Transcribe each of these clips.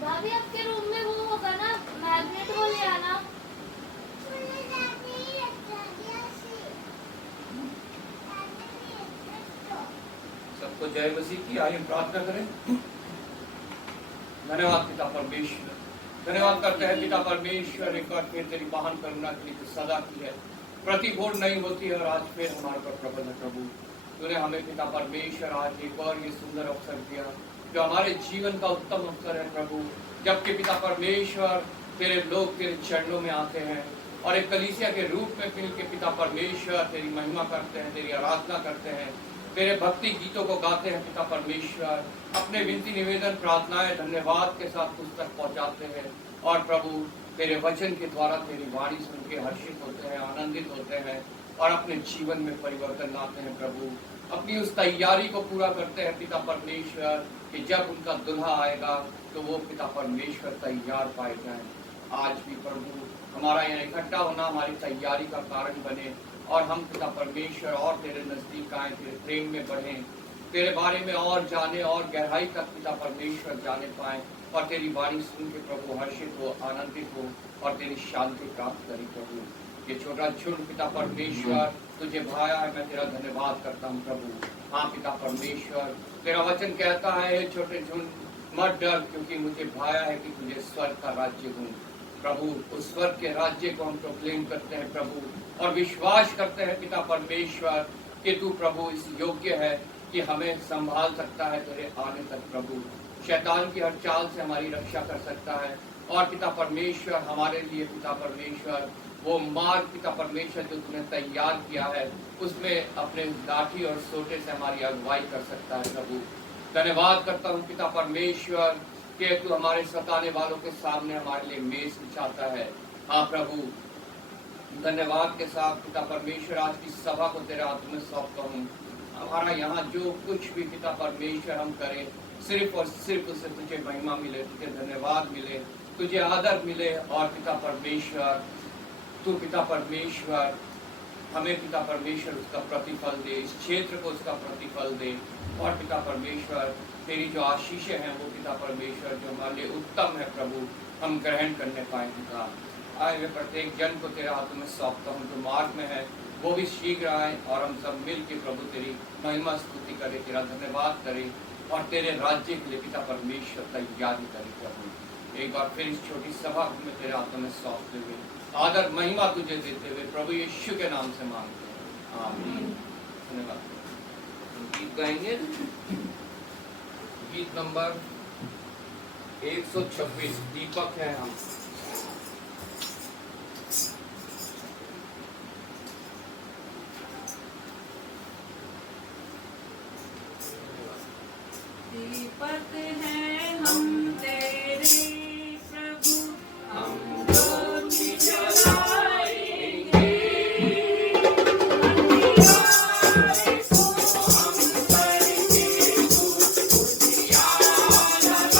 भाभी आपके रूम में वो होगा ना, मैग्नेट, वो ले आना। सबको जय मसीह की। आइए प्रार्थना करें। धन्यवाद पिता परमेश्वर, धन्यवाद करते हैं पिता परमेश्वर, एक बार फिर तेरी महान करुणा के लिए सदा की है, प्रतिघूर्ण नहीं होती है और आज फिर हमारे पर प्रबल है प्रभु। तूने हमें पिता परमेश्वर आज एक और ये सुंदर अवसर दिया जो हमारे जीवन का उत्तम अवसर है प्रभु, जबकि पिता परमेश्वर तेरे लोग तेरे चरणों में आते हैं और एक कलीसिया के रूप में मिल के पिता परमेश्वर तेरी महिमा करते हैं, तेरी आराधना करते हैं, तेरे भक्ति गीतों को गाते हैं पिता परमेश्वर, अपने विनती निवेदन प्रार्थनाएं धन्यवाद के साथ तुझ तक पहुंचाते हैं और प्रभु तेरे वचन के द्वारा तेरी वाणी सुन के हर्षित होते हैं, आनंदित होते हैं और अपने जीवन में परिवर्तन लाते हैं प्रभु। अपनी उस तैयारी को पूरा करते हैं पिता परमेश्वर कि जब उनका दुल्हा आएगा तो वो पिता परमेश्वर तैयार पाए जाए। आज भी प्रभु हमारा यहाँ इकट्ठा होना हमारी तैयारी का कारण बने और हम पिता परमेश्वर और तेरे नजदीक आए, तेरे प्रेम में बढ़ें, तेरे बारे में और जाने और गहराई तक पिता परमेश्वर जाने पाए और तेरी वाणी सुन के प्रभु हर्षित हो, आनंदित हो और तेरी शांति प्राप्त करें प्रभु। ये छोटा झुंड पिता परमेश्वर तुझे भाया है, मैं तेरा धन्यवाद करता हूँ प्रभु। हाँ पिता परमेश्वर, तेरा वचन कहता है छोटे झुंड मत डर, क्योंकि मुझे भाया है कि तुझे स्वर्ग का राज्य दूं प्रभु। उस स्वर्ग के राज्य को हम प्रोक्लेम करते हैं प्रभु और विश्वास करते हैं पिता परमेश्वर कि तू प्रभु इस योग्य है कि हमें संभाल सकता है तेरे आने तक प्रभु। शैतान की हर चाल से हमारी रक्षा कर सकता है और पिता परमेश्वर हमारे लिए पिता परमेश्वर वो मार्ग पिता परमेश्वर जो तूने तैयार किया है उसमें अपने लाठी और सोटे से हमारी अगुवाई कर सकता है प्रभु। धन्यवाद करता हूँ पिता परमेश्वर कि तू हमारे सताने वालों के सामने हमारे लिए मेज बिछाता है। हाँ प्रभु, धन्यवाद के साथ पिता परमेश्वर आज की सभा को तेरे हाथ में सौंपता हूँ। हमारा यहाँ जो कुछ भी पिता परमेश्वर हम करें सिर्फ और सिर्फ उससे तुझे महिमा मिले, तुझे धन्यवाद मिले, तुझे आदर मिले और पिता परमेश्वर तू पिता परमेश्वर हमें पिता परमेश्वर उसका प्रतिफल दे, इस क्षेत्र को उसका प्रतिफल दे और पिता परमेश्वर तेरी जो आशीषें हैं वो पिता परमेश्वर जो हमारे लिए उत्तम है प्रभु हम ग्रहण करने पाए पिता। आए हुए प्रत्येक जन को तेरे हाथों में सौंपता हूँ, जो मार्ग में है वो भी शीघ्र आए और हम सब मिल के प्रभु तेरी महिमा स्तुति करें, तेरा धन्यवाद करें और तेरे राज्य के लिए पिता परमेश्वर तैयारी करें प्रभु। एक बार फिर इस छोटी सभा में तेरे हाथों में सौंपते हुए आदर महिमा तुझे देते हुए प्रभु यीशु के नाम से मांगते हैं, आमीन। धन्यवाद। गीत गाएंगे, गीत नंबर 126 दीपक है हम। दीपक है हम तेरे प्रभु, हम ज्योति जलाएंगे, अंधियारे को हम करके उजियारा लगाएंगे,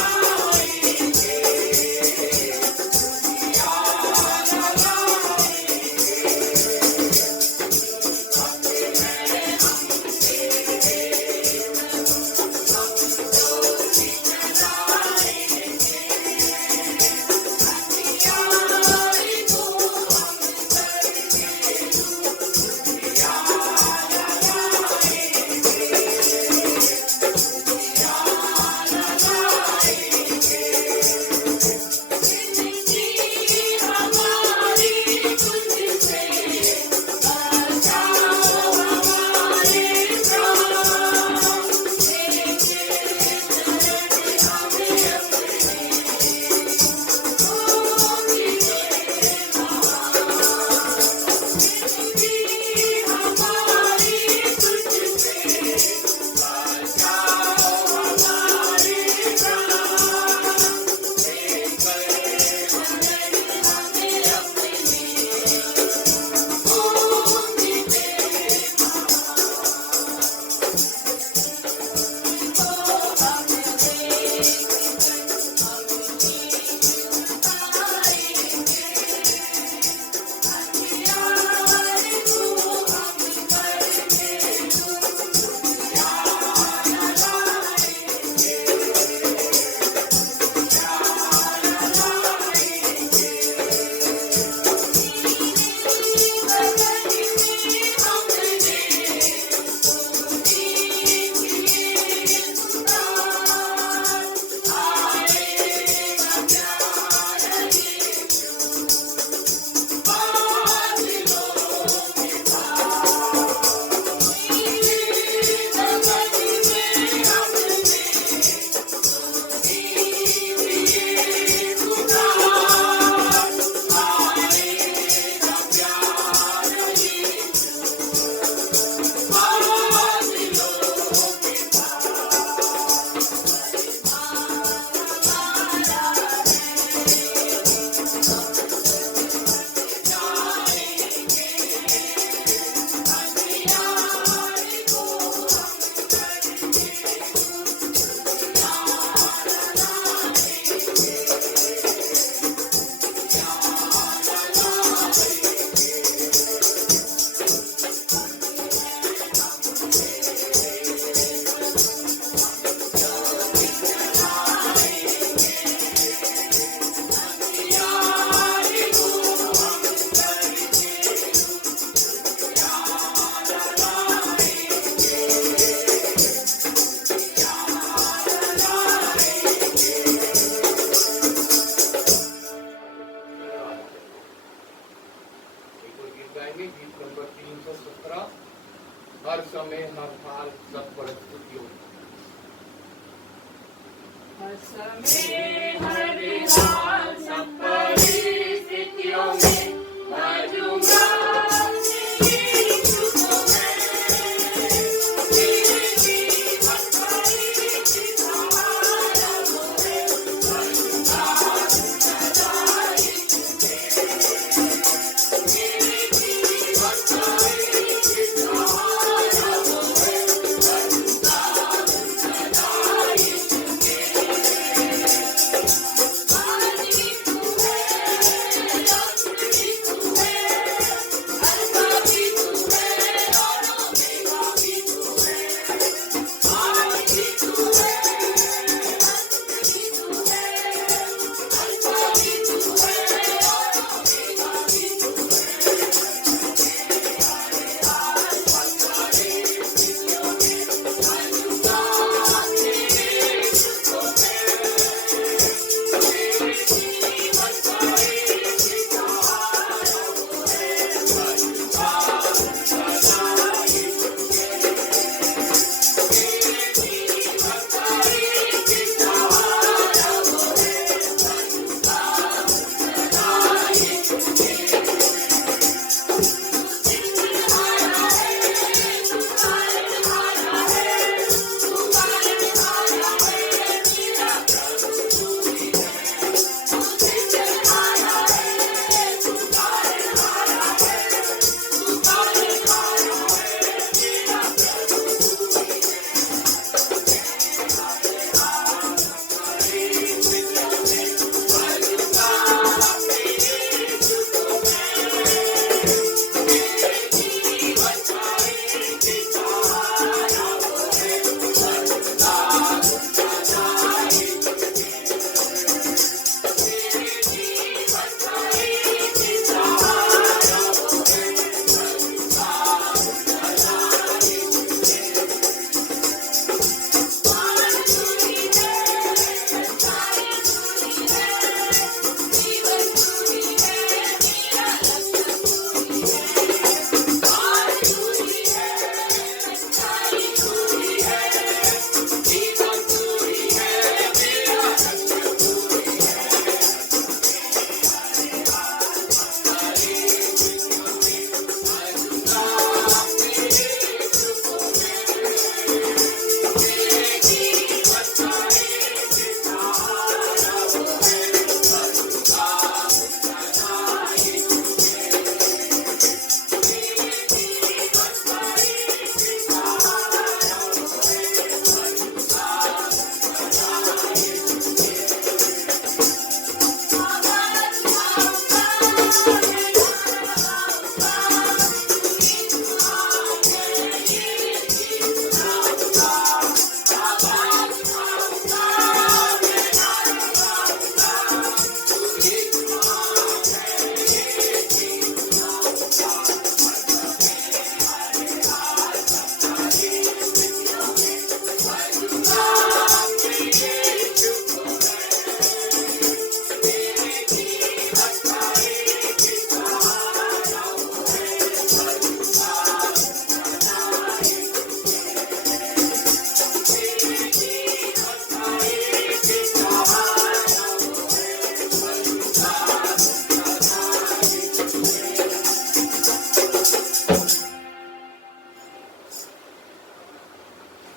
उजियारा लगाएंगे। दीपक है हम तेरे प्रभु, हम ज्योति जलाएंगे, समय हर हाल सब परिस्थितियों में भजूंगा यीशु को मैं। मेरे जीवन का एक सहारा वो है, भजूंगा सदा यीशु के। मेरे जीवन का एक सहारा वो है, भजूंगा सदा यीशु के। आज भी तू है, अंत भी तू है, अल्फा भी तू है और ओमेगा भी तू है। आज भी तू है, अंत भी तू है, अल्फा भी तू है और ओमेगा भी तू है।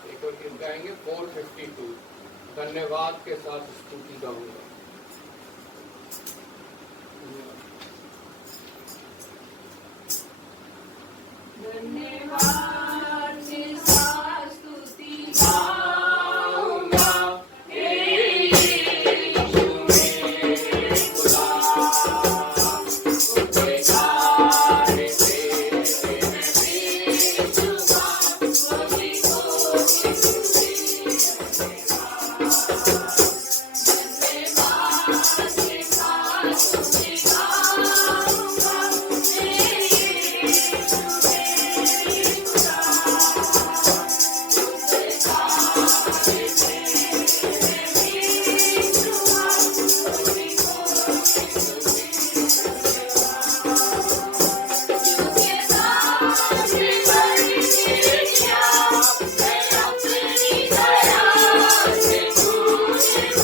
एक और गीत गाएंगे 452 धन्यवाद के साथ स्तुति गाऊंगा। धन्यवाद के साथ स्तुति गाऊंगा, हे यीशु मेरे खुदा। तेरे प्यार से मैं बेचूंगा, सभी को स्तुति धन्यवाद के साथ स्तुति गाऊंगा, हे यीशु मेरे खुदा। Thank you.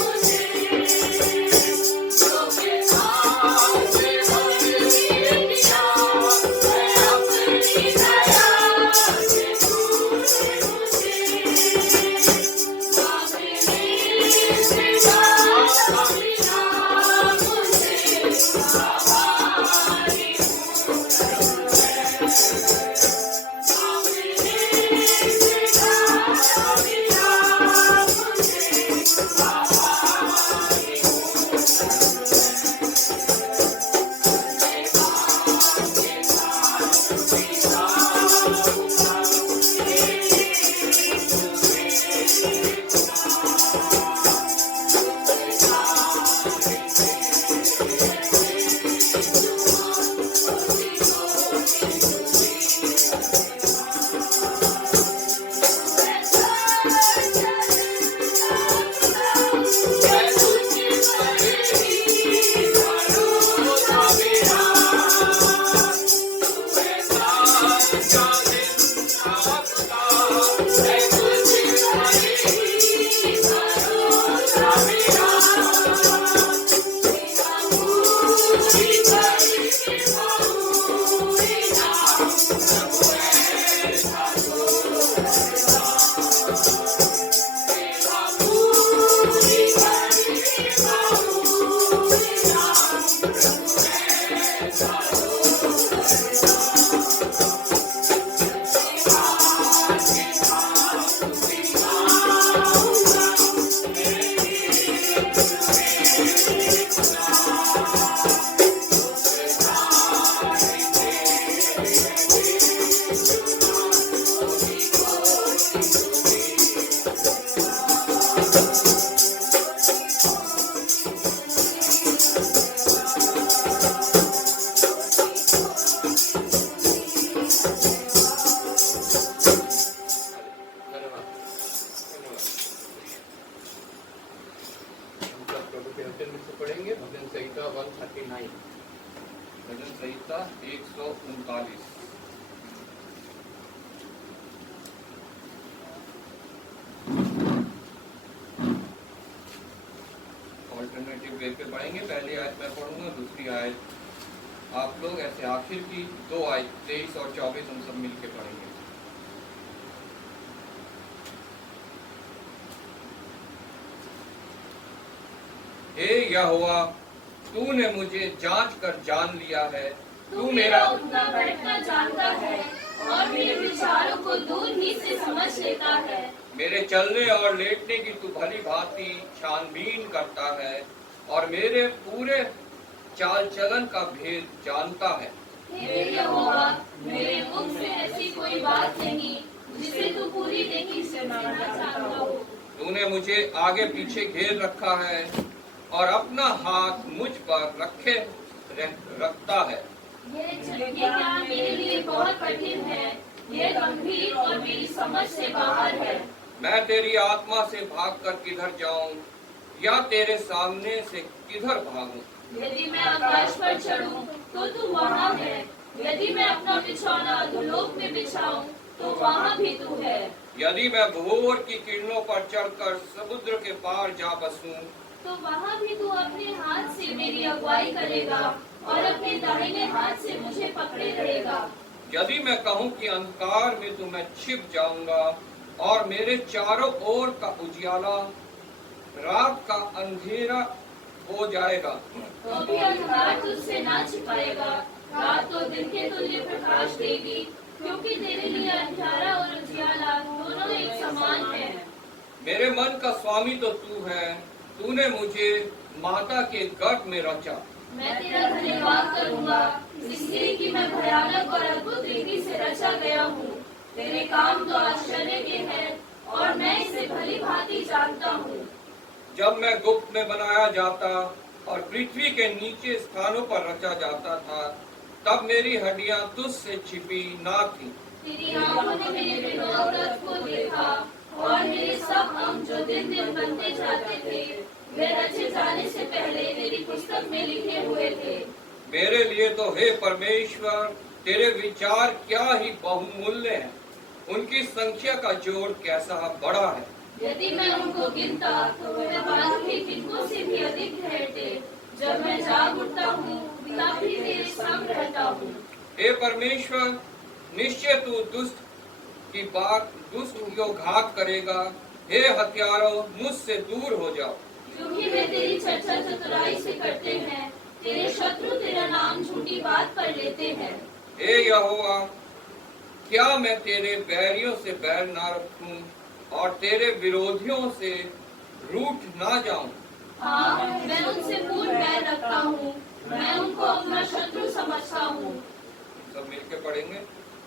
धन्यवाद धन्यवाद। हम सब प्रभु के वचन में से पढ़ेंगे भजन संहिता 139, भजन संहिता 139। ऑल्टरनेटिव वे पे पढ़ेंगे। पहली आयत मैं पढ़ूंगा, दूसरी आयत आप लोग, ऐसे आखिर की दो आयत 23 और 24 हम सब मिलके पढ़ेंगे। हे यहोवा, तूने मुझे जांच कर जान लिया है, तू मेरा उठना बैठना जानता है और मेरे विचारों को दूर ही से समझ लेता है। मेरे चलने और लेटने की तू भली भांति छानबीन करता है और मेरे पूरे चाल चलन का भेद जानता है। हे यहोवा, मेरे मुख से ऐसी कोई बात नहीं जिसे तू पूरी देखी से मानना चाहता हो। तूने मुझे आगे पीछे घेर रखा है और अपना हाथ मुझ पर रखता है। ये ज्ञान मेरे लिए बहुत कठिन है, ये गंभीर और मेरी समझ से बाहर है। मैं तेरी आत्मा से भागकर किधर जाऊं या तेरे सामने से किधर भागूं? यदि मैं आकाश पर चढ़ूं तो तू वहाँ है, यदि मैं अपना बिछौना अधोलोक में बिछाऊं तो वहाँ भी तू है। यदि मैं भोर की किरणों पर चढ़कर समुद्र के पार जा बसूं तो वहाँ भी तू अपने हाथ से मेरी अगुवाई करेगा और अपने दाहिने हाथ से मुझे पकड़े रहेगा। यदि मैं कहूँ कि अंधकार में तो मैं छिप जाऊंगा और मेरे चारों ओर का उजियाला रात का अंधेरा हो जाएगा, तो भी अंधकार तुझसे ना छिपाएगा। रात तो दिन के तुल्य प्रकाश देगी, क्योंकि तेरे लिए अंधेरा और उजियाला दोनों एक समान है। मेरे मन का स्वामी तो तू है, तूने मुझे माता के गर्भ में रचा। मैं तेरा धन्यवाद करूंगा, इसलिए कि मैं भयानक और अद्भुत रीति से रचा गया हूँ। तेरे काम तो आश्चर्य के हैं और मैं इसे भली भांति जानता हूँ। जब मैं गुप्त में बनाया जाता और पृथ्वी के नीचे स्थानों पर रचा जाता था, तब मेरी हड्डियां तुझसे छिपी ना थी। तेरी आंखों ने मेरे विनोदत को देखा और मेरे सब अंग जो दिन दिन बनते जाते थे, वे रचे जाने से पहले तेरी पुस्तक में लिखे हुए थे। मेरे लिए तो हे परमेश्वर, तेरे विचार क्या ही बहुमूल्य हैं, उनकी संख्या का जोड़ कैसा बड़ा है। यदि मैं उनको गिनता तो वे बालू के किनको से भी अधिक ठहरते। जब मैं जाग उठता हूँ तब भी तेरे संग रहता हूँ। हे परमेश्वर, निश्चय तू दुष्ट को घात करेगा। हे हत्यारों, मुझसे दूर हो जाओ। क्योंकि वे तेरी चर्चा चतुराई से करते हैं, तेरे शत्रु तेरा नाम झूठी बात पर लेते हैं। हे यहोवा, क्या मैं तेरे बैरियों से बैर ना रखूं और तेरे विरोधियों से रूठ ना जाऊं? हाँ, मैं उनसे पूर्ण बैर रखता हूँ, मैं उनको अपना शत्रु समझता हूँ। सब मिलके पढ़ेंगे।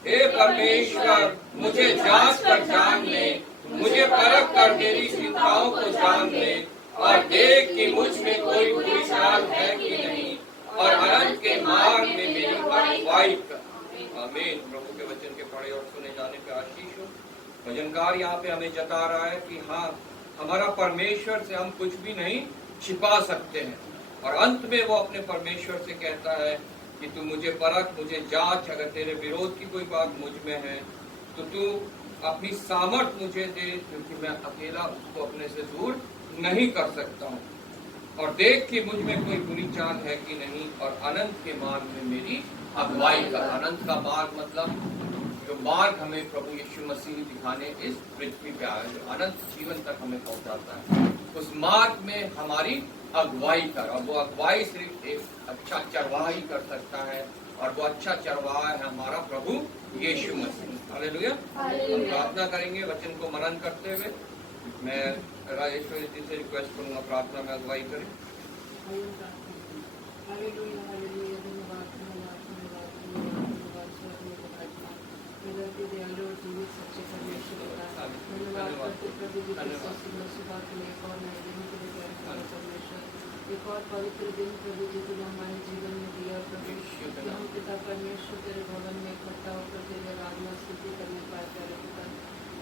हे परमेश्वर, मुझे जांच कर जान ले, मुझे परख कर मेरी चिंताओं को जान ले और देख कि मुझ में कोई बुरी चाल है कि नहीं, और अनंत के मार्ग में मेरी अगुवाई कर। आमीन। प्रभु के वचन के पढ़े और सुने जाने पे आशीष हो। भजनकार यहाँ पे हमें जता रहा है कि हाँ, हमारा परमेश्वर से हम कुछ भी नहीं छिपा सकते हैं, और अंत में वो अपने परमेश्वर से कहता है कि तू मुझे परख, मुझे जांच, अगर तेरे विरोध की कोई बात मुझ में है तो तू अपनी सामर्थ मुझे दे, क्योंकि मैं अकेला उसको अपने से दूर नहीं कर सकता हूँ। और देख कि मुझ में कोई बुरी चाल है कि नहीं, और अनंत के मार्ग में मेरी अगुवाई कर। अनंत का मार्ग मतलब जो मार्ग हमें प्रभु यीशु मसीह दिखाने इस पृथ्वी पे आया, जो अनंत जीवन तक हमें पहुंचाता है, उस मार्ग में हमारी अगुवाई कर। और वो अगुवाई सिर्फ एक अच्छा चरवाहा ही कर सकता है, और वो अच्छा चरवाहा है हमारा प्रभु यीशु मसीह। हालेलुया। हम प्रार्थना करेंगे वचन को मनन करते हुए। मैं राजेश्वरी जी से रिक्वेस्ट करूंगा प्रार्थना में अगुवाई करें। हालेलुया हालेलुया धन्यवाद धन्यवाद धन्यवाद धन्यवाद धन्यवाद स्वर्गीय पिता प्रगति दयालु और जीवित सच्चे परमेश्वर पिता धन्यवाद करते प्रभु जी की सुंदर सुबह के लिए एक और नए दिन के लिए प्यारे पिता परमेश्वर एक और पवित्र दिन प्रभु जी तूने हमारे जीवन में दिया प्रभु कि हम पिता परमेश्वर तेरे भवन में इकट्ठा होकर तेरे आराधना स्तुति करने पाए प्यारे पिता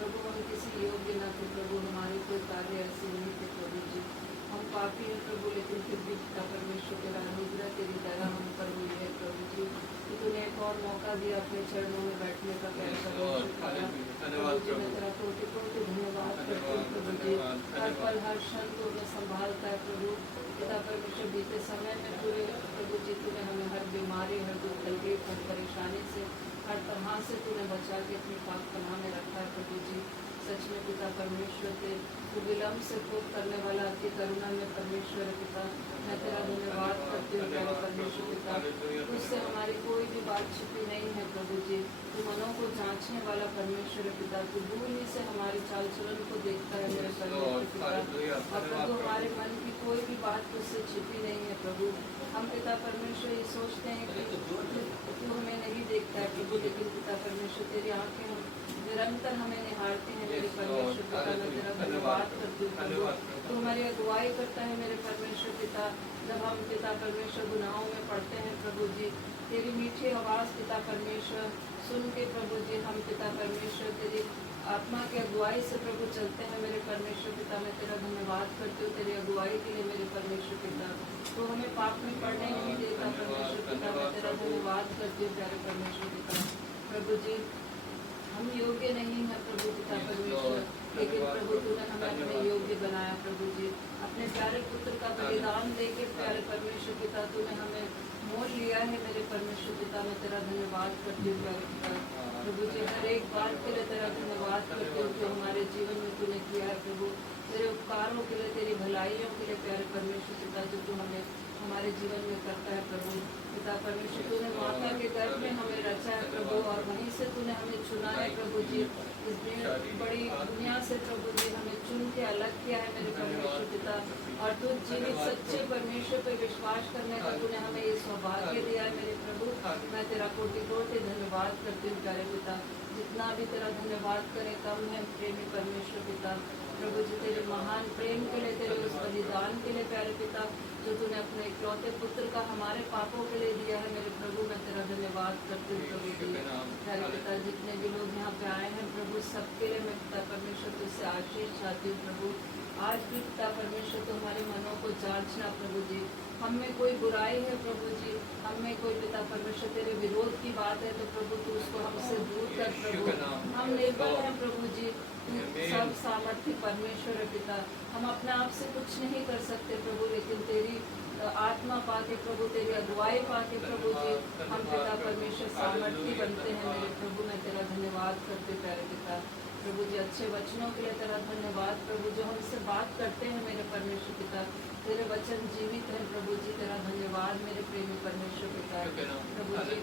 प्रभु हम किसी योग्य न थे प्रभु हमारे कोई कार्य ऐसे नहीं थे प्रभु जी हम पापी हैं प्रभु लेकिन फिर भी पिता परमेश्वर तेरा अनुग्रह तेरी दया हम पर हुई है प्रभु जी कि तूने एक और मौका दिया अपने चरणों में बैठने का प्यारे परमेश्वर प्रभु जी मैं तेरा कोटि कोटि धन्यवाद करती हूँ प्रभु जी हर पल हर क्षण तू हमें संभालता है प्रभु पिता परमेश्वर बीते समय में पूरे प्रभु जी तूने हमें हर बीमारी हर दुख तकलीफ हर परेशानी से हर तरह से तूने बचा के अपनी पाक पनाह में रखा है प्रभु जी सच में पिता परमेश्वर ते तू विलम्ब से कोप करने वाला अति करुणा में परमेश्वर पिता मैं तेरा धन्यवाद करती हूँ प्यारे परमेश्वर पिता उससे हमारी कोई भी बात छिपी नहीं है प्रभु जी तू मनों को जांचने वाला परमेश्वर पिता तू दूर ही से हमारी चाल चलन को देखता है मेरे परमेश्वर पिता और प्रभु हमारे मन की कोई भी बात तुझसे छिपी नहीं है प्रभु हम पिता परमेश्वर ये सोचते हैं कि तू हमें नहीं देखता है प्रभु लेकिन पिता परमेश्वर तेरी आंखें निरंतर हमें निहारती हैं मेरे परमेश्वर पिता मैं तेरा धन्यवाद करती हूँ प्रभु तू हमारी अगुवाई करता है मेरे परमेश्वर पिता जब हम पिता परमेश्वर गुनाहों में पड़ते हैं प्रभु जी तेरी मीठी आवाज़ पिता परमेश्वर सुन के प्रभु जी हम पिता परमेश्वर तेरी आत्मा की अगुवाई से प्रभु चलते हैं मेरे परमेश्वर पिता मैं तेरा धन्यवाद करती हूँ तेरी अगुवाई के लिए मेरे परमेश्वर पिता तो हमें पाप में पड़ने नहीं देता परमेश्वर पिता मैं तेरा धन्यवाद करती हूँ प्यारे परमेश्वर पिता प्रभु जी हम योग्य नहीं है प्रभु पिता परमेश्वर लेकिन प्रभु तूने हमें अपने योग्य बनाया प्रभु जी अपने प्यारे पुत्र का बलिदान देके प्यारे परमेश्वर पिता तूने हमें मोल लिया है मेरे परमेश्वर पिता मैं तेरा धन्यवाद करती हूँ प्यारे पिता प्रभु जी हर एक बात के लिए तेरा धन्यवाद करती हूँ जो हमारे जीवन में तूने किया है प्रभु तेरे उपकारों के लिए तेरी भलाइयों के लिए प्यारे परमेश्वर पिता जो तू हमें हमारे जीवन में करता है प्रभु पिता परमेश्वर तूने माता के गर्भ में हमें रचा है प्रभु और वहीं से तूने हमें चुना है प्रभु जी इस बड़ी दुनिया से प्रभु जी हमें चुन के अलग किया है मेरे परमेश्वर पिता और तू जीवित सच्चे परमेश्वर पर विश्वास करने का तूने हमें ये सौभाग्य दिया है मेरे प्रभु मैं तेरा कोटि कोटि धन्यवाद करती हूँ प्यारे पिता जितना भी तेरा धन्यवाद करें कम है प्रेमी परमेश्वर पिता प्रभु जी तेरे महान प्रेम के लिए तेरे उस बलिदान के लिए प्यारे पिता जो तूने अपने इकलौते पुत्र का हमारे पापों के लिए दिया है मेरे प्रभु मैं तेरा धन्यवाद करती हूँ प्रभु जी प्यारे पिता जितने भी लोग यहाँ पे आए हैं प्रभु सबके लिए मैं पिता परमेश्वर तुझसे आशीष चाहती हूँ प्रभु आज भी पिता परमेश्वर तो हमारे मनों को जांचना प्रभु जी हम में कोई बुराई है प्रभु जी हम में कोई पिता परमेश्वर तेरे विरोध की बात है तो प्रभु तू उसको हमसे दूर कर प्रभु हम निर्बल हैं प्रभु जी सब सामर्थ्य परमेश्वर है पिता हम अपने आप से कुछ नहीं कर सकते प्रभु लेकिन तेरी आत्मा पाके प्रभु तेरी अगुवाई पाके प्रभु जी हम पिता परमेश्वर सामर्थ्य बनते हैं मेरे प्रभु मैं तेरा धन्यवाद करते प्यारे पिता प्रभु जी अच्छे वचनों के लिए तेरा धन्यवाद प्रभु जो हमसे बात करते हैं मेरे परमेश्वर पिता तेरे वचन जीवित हैं प्रभु जी तेरा धन्यवाद मेरे प्रेमी परमेश्वर पिता प्रभु जी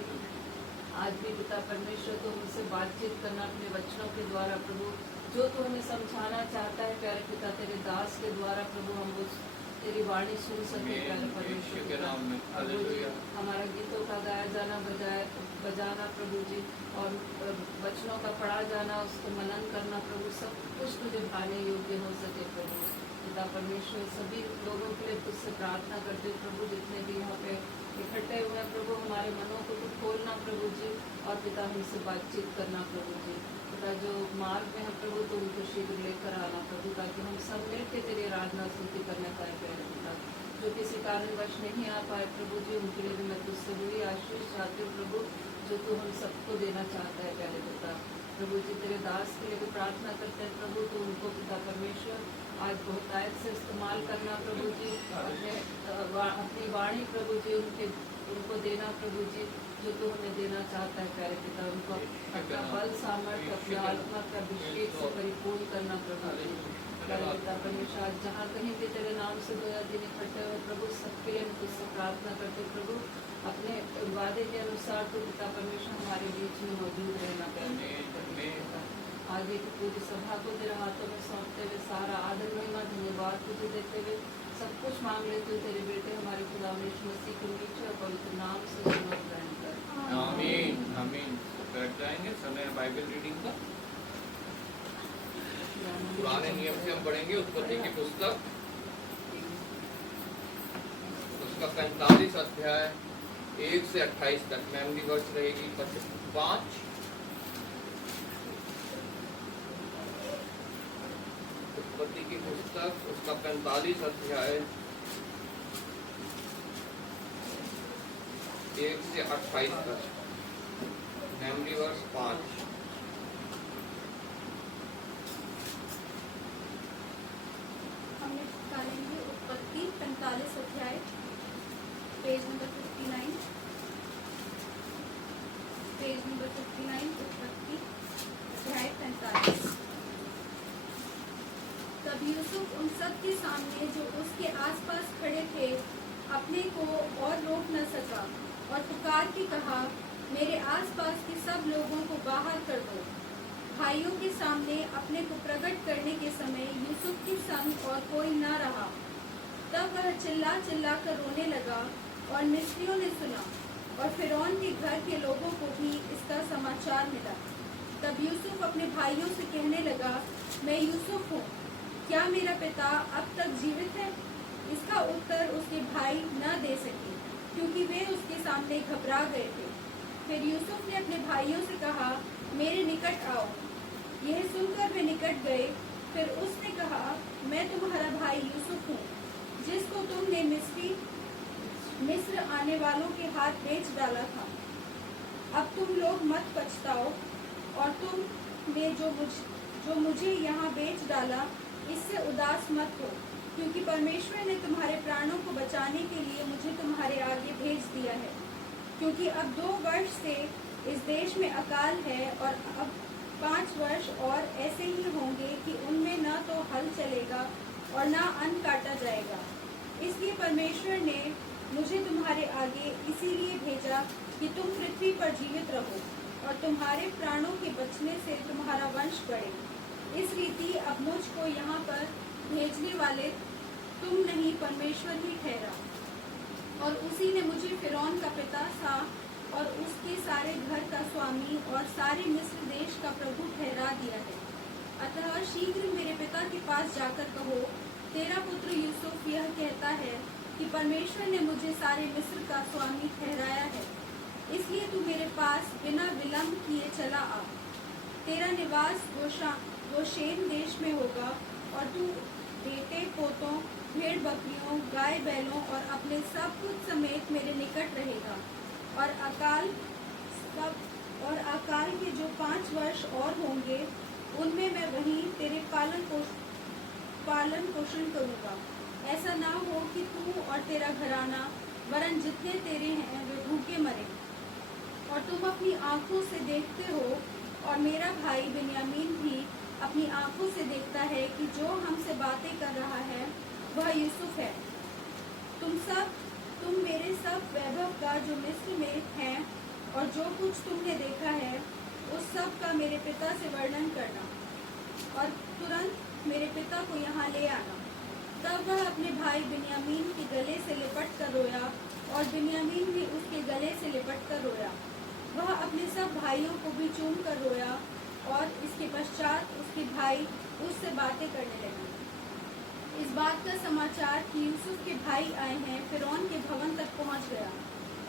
आज भी पिता परमेश्वर तो हमसे बातचीत करना अपने वचनों के द्वारा प्रभु जो तू हमें समझाना चाहता है प्यारे पिता तेरे दास के द्वारा प्रभु हम उस तेरी वाणी सुन सके प्यारे परमेश्वर पिता प्रभु जी हमारा गीतों का गाया जाना बजाना प्रभु जी और वचनों का पढ़ा जाना उसको मनन करना प्रभु सब कुछ तुझे पाने योग्य हो सके प्रभु पिता परमेश्वर सभी लोगों के लिए तुझसे प्रार्थना करते प्रभु जितने भी यहाँ पे इकट्ठे हुए हैं प्रभु हमारे मनों को तू खोलना प्रभु जी और पिता हमसे बातचीत करना प्रभु जी पिता जो मार्ग में है प्रभु तो उनको शीघ्र लेकर आना प्रभु ताकि हम सब मिलकर तेरी आराधना स्तुति करने पाए प्यारे पिता जो किसी कारणवश नहीं आ पाए प्रभु जी उनके लिए भी मैं तुझसे वही आशीष चाहती हूँ प्रभु जो तू हम सबको देना चाहता है प्यारे पिता प्रभु जी तेरे दास के लिए भी प्रार्थना करते हैं प्रभु तो उनको पिता परमेश्वर आज बहुतायत से इस्तेमाल करना प्रभु जी अपनी वाणी प्रभु जी उनको देना प्रभु जी जो तू हमें देना चाहता है प्यारे पिता उनको अपना बल सामर्थ्य अपना आत्मा का अभिषेक से परिपूर्ण करना प्रभु जी प्यारे पिता परमेश्वर आज जहाँ कहीं भी तेरे नाम से 2 या 3 इकट्ठे हुए प्रभु सबके लिए हम तुझसे प्रार्थना करते प्रभु अपने वादे के अनुसार तो पिता परमेश्वर हमारे बीच में मौजूद रहना प्यारे आगे की पूरी सभा को तेरे हाथों में सौंपते हुए सारा आदर महिमा धन्यवाद तुझे देते हुए सब कुछ मांग लेते हुए तेरे बेटे हमारे खुदा यीशु मसीह के मीठे और पवित्र नाम से सुनो ग्रहण कर। आमीन आमीन। बैठ जाएंगे, समय बाइबल रीडिंग का। पुराने नियम से हम पढ़ेंगे उत्पत्ति की पुस्तक, उसका 45 अध्याय 1 से 28 तक। मेमोरी वर्स रहेगी 5। उत्पत्ति की पुस्तक उसका 45 अध्याय 1 से 28 तक। Memory verse 5। हम निकालेंगे उत्पत्ति 45 अध्याय पेज नंबर 59। पेज नंबर 59 उत्पत्ति अध्याय 45। तब यूसुफ उन सब के सामने जो उसके आसपास खड़े थे अपने को और रोक न सका और पुकार के कहा, मेरे आसपास के सब लोगों को बाहर कर दो। भाइयों के सामने अपने को प्रकट करने के समय यूसुफ के संग और कोई न रहा। तब वह चिल्ला चिल्ला कर रोने लगा और मिस्रियों ने सुना और फिरौन के घर के लोगों को भी इसका समाचार मिला। तब यूसुफ अपने भाइयों से कहने लगा, मैं यूसुफ हूँ, क्या मेरा पिता अब तक जीवित है? इसका उत्तर उसके भाई न दे सके क्योंकि वे उसके सामने घबरा गए थे। फिर यूसुफ ने अपने भाइयों से कहा, मेरे निकट आओ। यह सुनकर वे निकट गए। फिर उसने कहा, मैं तुम्हारा भाई यूसुफ हूँ, जिसको तुमने मिस्र आने वालों के हाथ बेच डाला था। अब तुम लोग मत पछताओ और तुमने जो मुझे यहाँ बेच डाला इससे उदास मत हो, क्योंकि परमेश्वर ने तुम्हारे प्राणों को बचाने के लिए मुझे तुम्हारे आगे भेज दिया है। क्योंकि अब 2 वर्ष से इस देश में अकाल है और अब 5 वर्ष और ऐसे ही होंगे कि उनमें न तो हल चलेगा और न अन्न काटा जाएगा। इसलिए परमेश्वर ने मुझे तुम्हारे आगे इसीलिए भेजा कि तुम पृथ्वी पर जीवित रहो और तुम्हारे प्राणों के बचने से तुम्हारा वंश बढ़े। इस रीति अब मुझको यहाँ पर भेजने वाले तुम नहीं, परमेश्वर ही ठहरा। और उसी ने मुझे फिरौन का पिता सा और उसके सारे घर का स्वामी और सारे मिस्र देश का प्रभु ठहरा दिया है। अतः शीघ्र मेरे पिता के पास जाकर कहो, तेरा पुत्र यूसुफ यह कहता है कि परमेश्वर ने मुझे सारे मिस्र का स्वामी ठहराया है। इसलिए तू मेरे पास बिना विलंब किए चला आ। तेरा निवास गोशेन देश में होगा और तू बेटे पोतों, भेड़ बकरियों, गाय बैलों और अपने सब कुछ समेत मेरे निकट रहेगा। और अकाल के जो 5 वर्ष और होंगे उनमें मैं वहीं तेरे पालन पोषण करूँगा। ऐसा ना हो कि तू और तेरा घराना वरन जितने तेरे हैं वे भूखे मरे। और तुम अपनी आंखों से देखते हो और मेरा भाई बिन्यामीन भी अपनी आंखों से देखता है कि जो हमसे बातें कर रहा है वह यूसुफ है। तुम मेरे सब वैभव का जो मिस्र में है और जो कुछ तुमने देखा है उस सब का मेरे पिता से वर्णन करना और तुरंत मेरे पिता को यहाँ ले आना। तब वह अपने भाई बिन्यामीन के गले से लिपट कर रोया और बिन्यामीन भी उसके गले से लिपट कर रोया। वह अपने सब भाइयों को भी चूम कर रोया और इसके पश्चात उसके भाई उससे बातें करने लगे। इस बात का समाचार कि यूसुफ के भाई आए हैं फिरौन के भवन तक पहुंच गया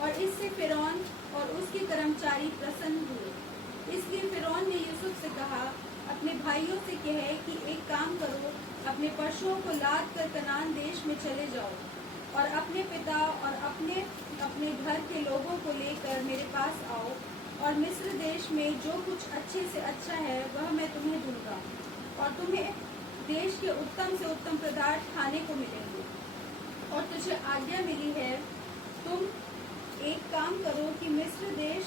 और इससे फिरौन और उसके कर्मचारी प्रसन्न हुए। इसलिए फिरौन ने यूसुफ से कहा, अपने भाइयों से कहे कि एक काम करो, अपने पशुओं को लाद कर कनान देश में चले जाओ और अपने पिता और अपने घर के लोगों को लेकर मेरे पास आओ और मिस्र देश में जो कुछ अच्छे से अच्छा है वह मैं तुम्हें दूंगा और तुम्हें देश के उत्तम से उत्तम पदार्थ खाने को मिलेंगे। और तुझे आज्ञा मिली है, तुम एक काम करो कि मिस्र देश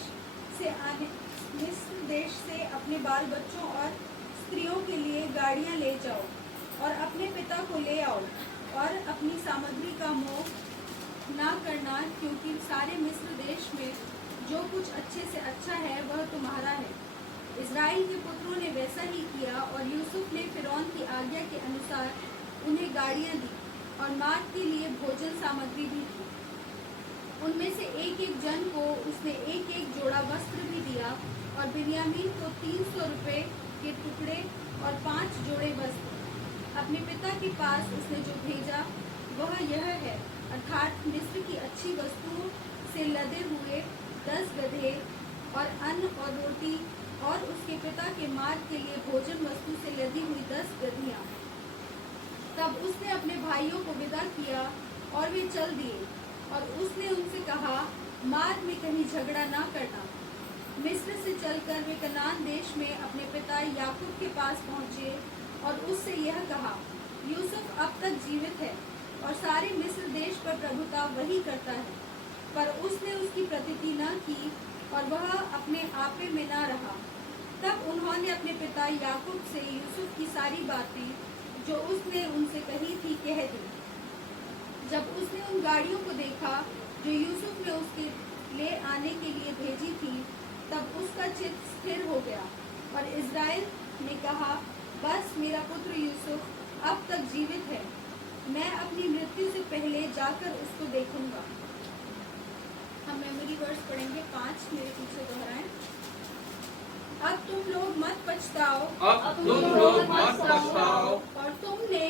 से अपने बाल बच्चों और स्त्रियों के लिए गाड़ियां ले जाओ और अपने पिता को ले आओ और अपनी सामग्री का मोह ना करना, क्योंकि सारे मिस्र देश में जो कुछ अच्छे से अच्छा है वह तुम्हारा है। इज़राइल के पुत्रों ने वैसा ही किया और यूसुफ ने फिरौन की आज्ञा के अनुसार उन्हें गाड़ियां दी और मार्ग के लिए भोजन सामग्री भी दी। उनमें से एक एक जन को उसने एक एक जोड़ा वस्त्र भी दिया और बिन्यामीन को 300 रुपये के टुकड़े और 5 जोड़े वस्त्र। अपने पिता के पास उसने जो भेजा वह यह है, अर्थात मिस्र की अच्छी वस्तुओं से लदे हुए 10 गधे और अन्न और रोटी, और उसके पिता के मार्ग के लिए भोजन वस्तु से लदी हुई 10 गधियाँ। तब उसने अपने भाइयों को विदा किया और वे चल दिए, और उसने उनसे कहा, मार्ग में कहीं झगड़ा ना करना। मिस्र से चलकर वे कनान देश में अपने पिता याकूब के पास पहुँचे और उससे यह कहा, यूसुफ अब तक जीवित है और सारे मिस्र देश पर प्रभुता वही करता है। पर उसने उसकी प्रतीति न की और वह अपने आपे में न रहा। तब उन्होंने अपने पिता याकूब से यूसुफ की सारी बातें जो उसने उनसे कही थी कह दी। जब उसने उन गाड़ियों को देखा जो यूसुफ ने उसके ले आने के लिए भेजी थी, तब उसका चित्त स्थिर हो गया और इज़राइल ने कहा, बस मेरा पुत्र यूसुफ अब तक जीवित है, मैं अपनी मृत्यु से पहले जाकर उसको देखूंगा। हम मेमोरी वर्स पढ़ेंगे 5, मेरे पीछे दोहराएं। अब तुम लोग मत पछताओ, अब तुम लोग मत पछताओ, और तुमने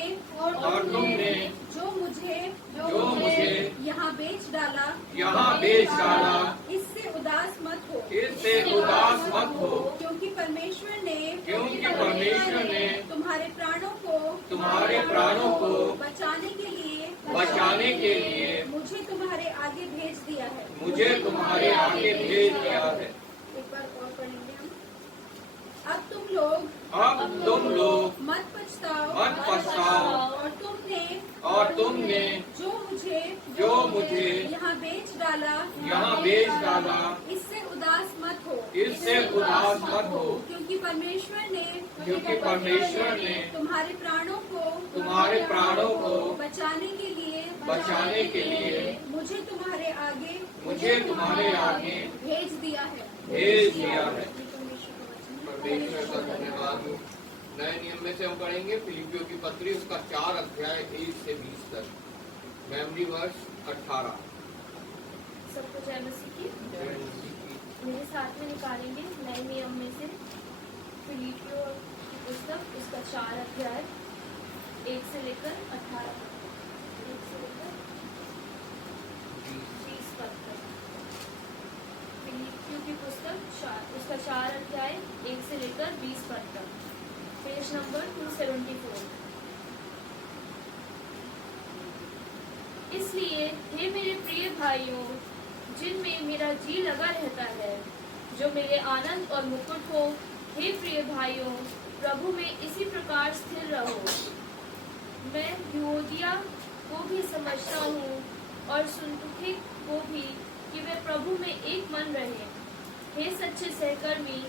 जो मुझे यहाँ बेच डाला, इससे उदास मत हो, क्योंकि परमेश्वर ने तुम्हारे प्राणों को बचाने के लिए मुझे तुम्हारे आगे भेज दिया है। एक बार और पढ़ेंगे हम। अब तुम लोग मत पछताओ, और तुमने जो मुझे यहाँ बेच डाला, इससे उदास मत हो, क्योंकि परमेश्वर ने तुम्हारे प्राणों को बचाने के लिए मुझे तुम्हारे आगे भेज दिया है। परमेश्वर का धन्यवाद हो। नए नियम में से हम पढ़ेंगे फिलिपियों की पत्री, उसका 4 अध्याय 1 से 20 तक। Memory verse 18। सबको जय मसीह की। मेरे साथ में निकालेंगे नए नियम में से फिलिपियों की पुस्तक, उसका 4 अध्याय 1 से लेकर 18 20 पद तक। फिलिपियों की पुस्तक उसका 4 अध्याय 1 से लेकर 20 पद तक, पेज नंबर 274। इसलिए हे मेरे प्रिय भाइयों, जिनमें मेरा जी लगा रहता है, जो मेरे आनंद और मुकुट हो, हे प्रिय भाइयों, प्रभु में इसी प्रकार स्थिर रहो। मैं युओदिया को भी समझता हूँ और सुन्तुखे को भी कि वे प्रभु में एक मन रहे। हे सच्चे सहकर्मी,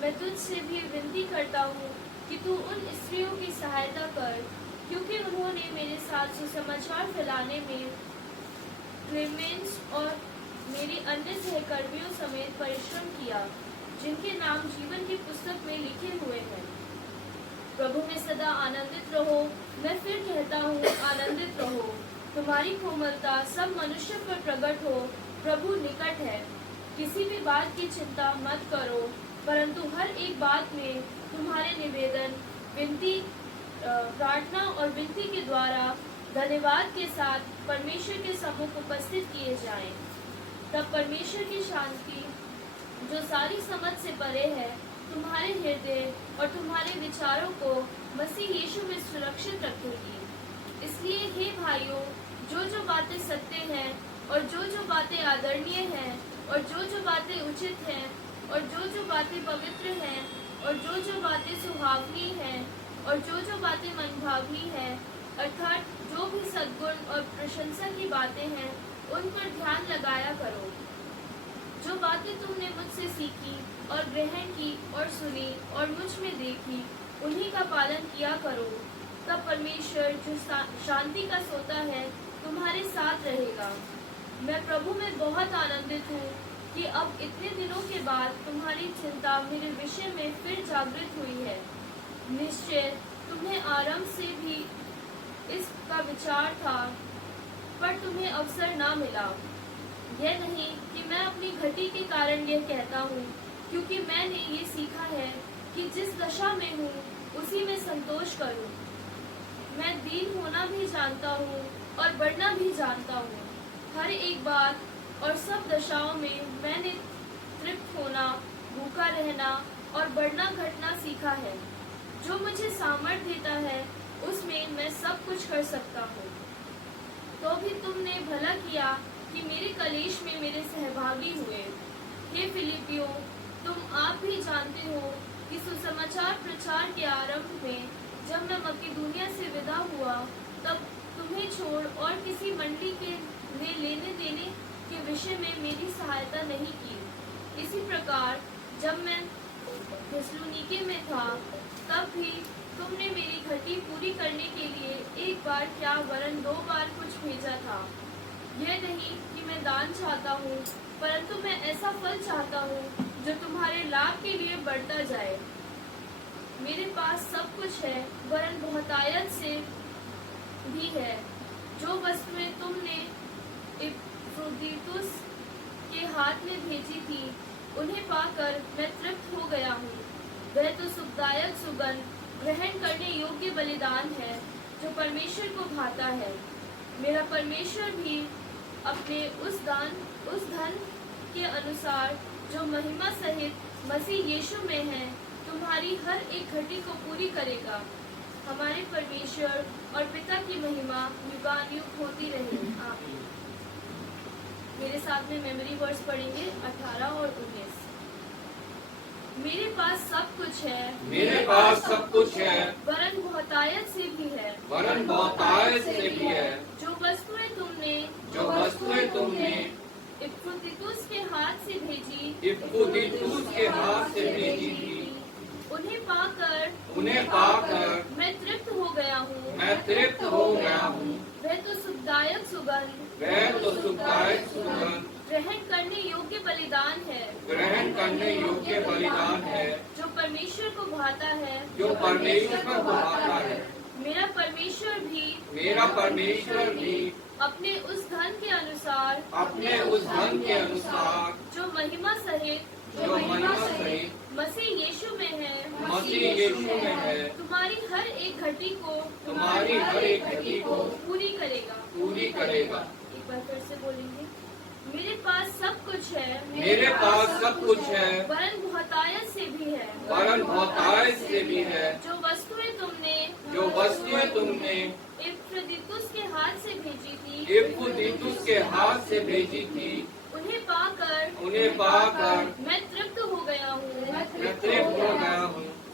मैं तुझसे भी विनती करता हूँ कि तू उन स्त्रियों की सहायता कर, क्योंकि उन्होंने मेरे साथ सुसमाचार फैलाने में क्लेमेंस और मेरी अन्य सहकर्मियों समेत परिश्रम किया, जिनके नाम जीवन की पुस्तक में लिखे हुए हैं। प्रभु में सदा आनंदित रहो। मैं फिर कहता हूँ, आनंदित रहो। तुम्हारी कोमलता सब मनुष्य पर प्रकट हो। प्रभु निकट है। किसी भी बात की चिंता मत करो, परंतु हर एक बात में तुम्हारे निवेदन, विनती, प्रार्थना और विनती के द्वारा धन्यवाद के साथ परमेश्वर के सम्मुख उपस्थित किए जाएं। तब परमेश्वर की शांति, जो सारी समझ से परे है, तुम्हारे हृदय और तुम्हारे विचारों को मसीह यीशु में सुरक्षित रखेगी। इसलिए हे भाइयों, जो जो बातें सत्य हैं और जो जो बातें आदरणीय हैं और जो जो बातें उचित हैं और जो जो बातें पवित्र हैं और जो जो बातें सुहावनी हैं और जो जो बातें मनभावनी हैं, अर्थात जो भी सद्गुण और प्रशंसा की बातें हैं, उन पर ध्यान लगाया करो। जो बातें तुमने मुझसे सीखी और ग्रहण की और सुनी और मुझ में देखी, उन्हीं का पालन किया करो। तब परमेश्वर, जो शांति का सोता है, तुम्हारे साथ रहेगा। मैं प्रभु में बहुत आनंदित हूँ कि अब इतने दिनों के बाद तुम्हारी चिंता मेरे विषय में फिर जागृत हुई है। निश्चय तुम्हें आरंभ से भी इसका विचार था, पर तुम्हें अवसर ना मिला। यह नहीं कि मैं अपनी घटी के कारण यह कहता हूँ, क्योंकि मैंने ये सीखा है कि जिस दशा में हूँ उसी में संतोष करूँ। मैं दीन होना भी जानता हूँ और बढ़ना भी जानता हूँ। हर एक बात और सब दशाओं में मैंने तृप्त होना, भूखा रहना और बढ़ना घटना सीखा है। जो मुझे सामर्थ देता है उसमें मैं सब कुछ कर सकता हूँ। तो भी तुमने भला किया कि मेरे कलेश में मेरे सहभागी हुए। हे फिलिपियो, तुम आप भी जानते हो कि सुसमाचार प्रचार के आरंभ में जब मैं मकिदुनिया से विदा हुआ, तब तुम्हें छोड़ और किसी मंडली के में लेने देने के विषय में मेरी सहायता नहीं की। इसी प्रकार जब मैं थिस्सलुनीके में था, तब भी तुमने मेरी घटी पूरी करने के लिए एक बार क्या वरन 2 बार कुछ भेजा था। यह नहीं कि मैं दान चाहता हूँ, परंतु मैं ऐसा फल चाहता हूँ जो तुम्हारे लाभ के लिए बढ़ता जाए। मेरे पास सब कुछ है, वरन बहुतायत से भी है। जो वस्तुएं तुमने इपफ्रोदीतुस के हाथ में भेजी थी, उन्हें पाकर मैं तृप्त हो गया हूँ। वह तो सुखदायक सुगंध, ग्रहण करने योग्य बलिदान है, जो परमेश्वर को भाता है। मेरा परमेश्वर भी अपने उस धन के अनुसार जो महिमा सहित मसीह यीशु में है, तुम्हारी हर एक घटी को पूरी करेगा। हमारे परमेश्वर और पिता की महिमा युगानुयुग होती रहे। आमीन। मेरे साथ में मेमोरी वर्ड्स पढ़ेंगे 18 और 19। मेरे पास सब कुछ है, मेरे पास सब कुछ है, वरन बहुतायत से भी है, वरन बहुतायत से भी है। जो वस्तुएं तुमने इपफ्रोदीतुस के हाथ से भेजी, के हाथ से भेजी थी, उन्हें पाकर मैं तृप्त हो गया हूँ। वह तो सुखदायक सुगंध, ग्रहण करने योग्य बलिदान है, जो परमेश्वर को भाता है। मेरा परमेश्वर भी अपने उस धन के अनुसार जो महिमा सहित मसीह यीशु में है, तुम्हारी हर एक घटी को पूरी करेगा। एक बार फिर से बोलेंगे। मेरे पास सब कुछ है, वरन बहुतायत से भी है, जो वस्तुएं तुमने इपफ्रोदीतुस के हाथ से भेजी थी, उन्हें पाकर मैं तृप्त हो गया हूँ।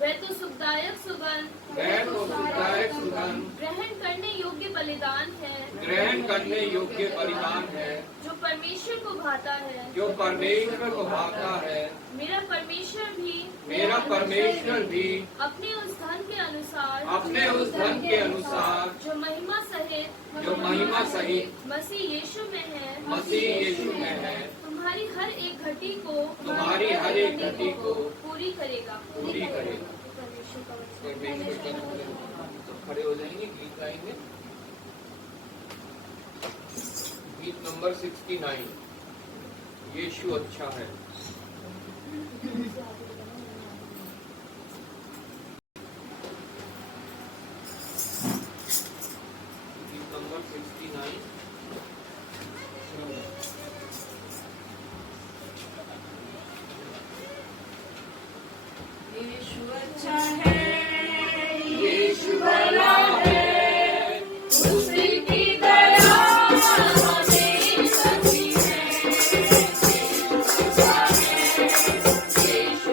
वह तो सुखदायक सुगंध, ग्रहण करने योग्य बलिदान है, जो परमेश्वर को भाता है। मेरा परमेश्वर भी अपने उस धन के अनुसार जो महिमा सहित मसीह यीशु में है, तुम्हारी हर एक घटी को पूरी करेगा। परमेश्वर का वचन। खड़े हो जाएंगे, गीत गाएंगे। गीत नंबर 69, यीशु अच्छा है। गीत नंबर 69। यीशु अच्छा है, यीशु भला है, उसकी दया हमें सच्ची है। यीशु अच्छा है, यीशु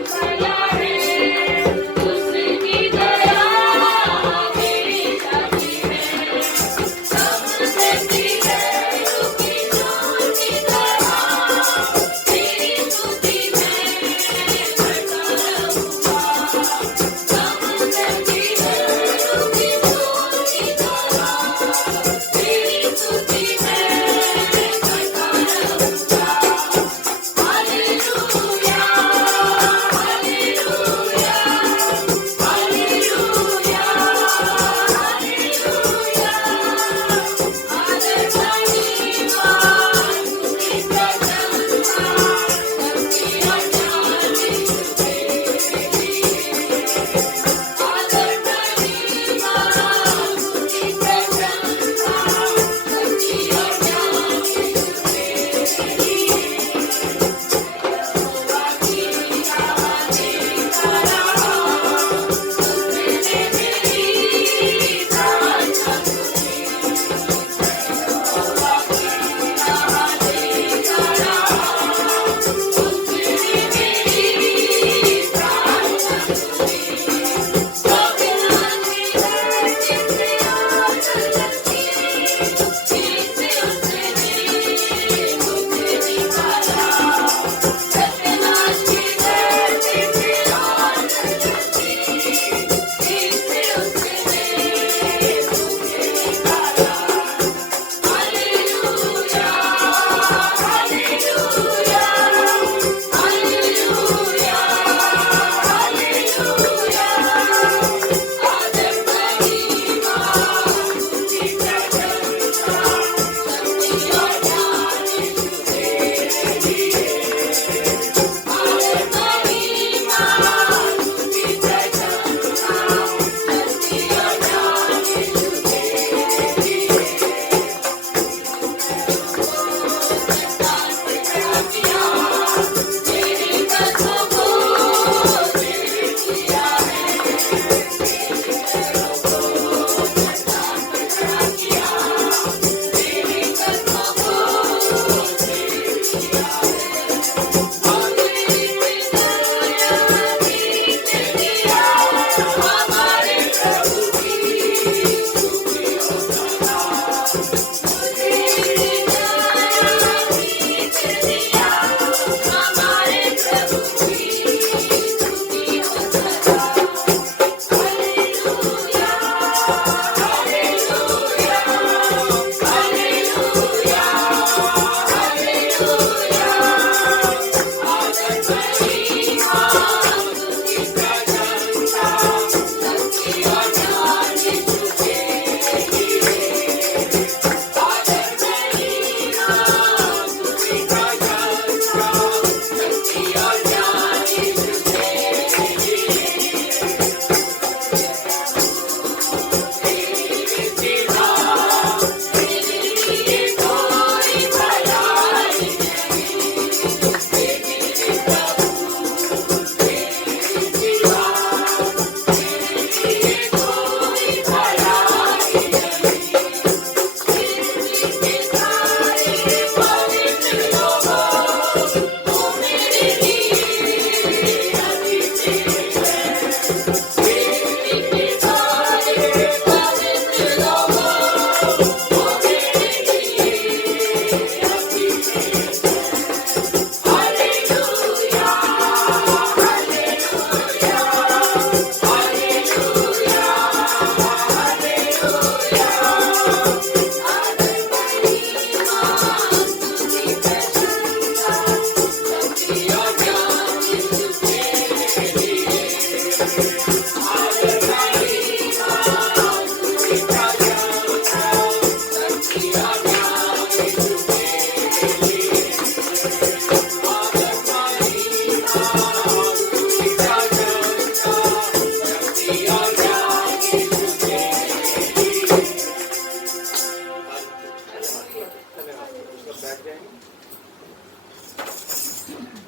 सब बैठ जाएंगे।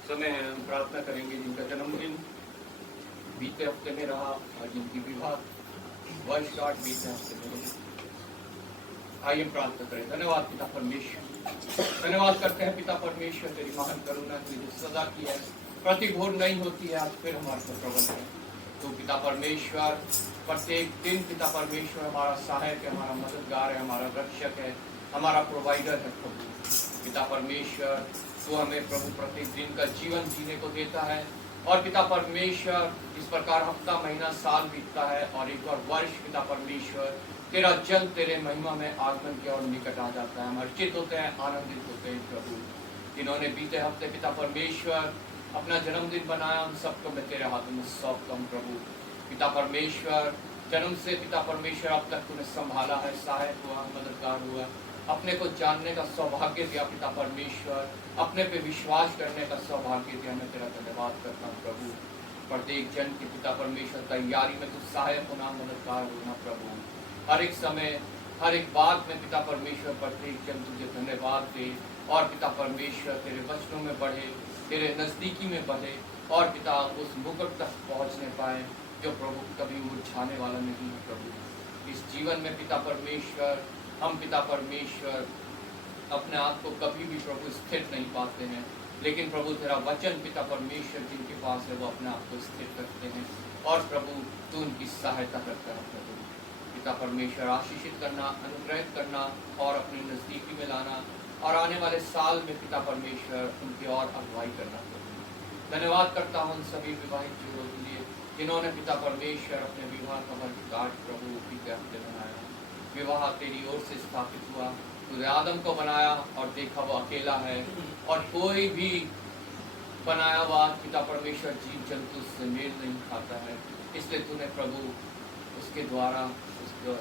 समय है हम प्रार्थना करेंगे जिनका जन्मदिन बीते हफ्ते में रहा और जिनकी विवाह वर्षगांठ बीते हफ्ते में रही। आइए हम प्रार्थना करें। धन्यवाद पिता परमेश्वर, धन्यवाद करते हैं पिता परमेश्वर तेरी महान करुणा की जो सदा की है प्रति भोर नहीं होती है, आज फिर हमारे पर प्रबंध है। तो पिता परमेश्वर प्रत्येक दिन पिता परमेश्वर हमारा सहायक है, हमारा मददगार है, हमारा रक्षक है, हमारा प्रोवाइडर है प्रभु। पिता परमेश्वर तू हमें प्रभु प्रत्येक दिन का जीवन जीने को देता है और पिता परमेश्वर इस प्रकार हफ्ता महीना साल बीतता है और एक और वर्ष पिता परमेश्वर तेरा जल तेरे महिमा में आगमन की ओर निकट आ जाता है। हम हर्षित होते हैं, आनंदित होते हैं प्रभु। जिन्होंने बीते हफ्ते पिता परमेश्वर अपना जन्मदिन बनाया उन सबको मैं तेरे हाथों में सौंपता हूँ प्रभु। पिता परमेश्वर जन्म से पिता परमेश्वर अब तक तूने संभाला है, सहायक हुआ, मददगार हुआ, अपने को जानने का सौभाग्य दिया पिता परमेश्वर, अपने पे विश्वास करने का सौभाग्य दिया। मैं तेरा धन्यवाद करता हूँ प्रभु। प्रत्येक जन के पिता परमेश्वर तैयारी में तू सहायक होना, मददगार होना प्रभु। हर एक समय हर एक बात में पिता परमेश्वर प्रत्येक जन तुझे धन्यवाद दे और पिता परमेश्वर तेरे वचनों में बढ़े, तेरे नजदीकी में बढ़े और पिता उस मुकुट तक पहुंचने पाए जो प्रभु कभी मुरझाने वाला नहीं है प्रभु। इस जीवन में पिता परमेश्वर हम पिता परमेश्वर अपने आप को कभी भी प्रभु स्थिर नहीं पाते हैं, लेकिन प्रभु तेरा वचन पिता परमेश्वर जिनके पास है वो अपने आप को स्थिर करते हैं और प्रभु तू उनकी सहायता करता है प्रभु। पिता परमेश्वर आशीषित करना, अनुग्रहित करना और अपने नजदीकी में लाना और आने वाले साल में पिता परमेश्वर उनकी और अगुवाई करना प्रभु। धन्यवाद करता हूँ उन सभी विवाहित जोड़ों के लिए जिन्होंने पिता परमेश्वर अपने विवाह का वर्षगांठ प्रभु बीते हफ्ते मनाया। विवाह तेरी ओर से स्थापित हुआ, तूने आदम को बनाया और देखा वो अकेला है और कोई भी बनाया हुआ पिता परमेश्वर जीव जंतु उससे मेल नहीं खाता है, इसलिए तूने प्रभु उसके द्वारा उसको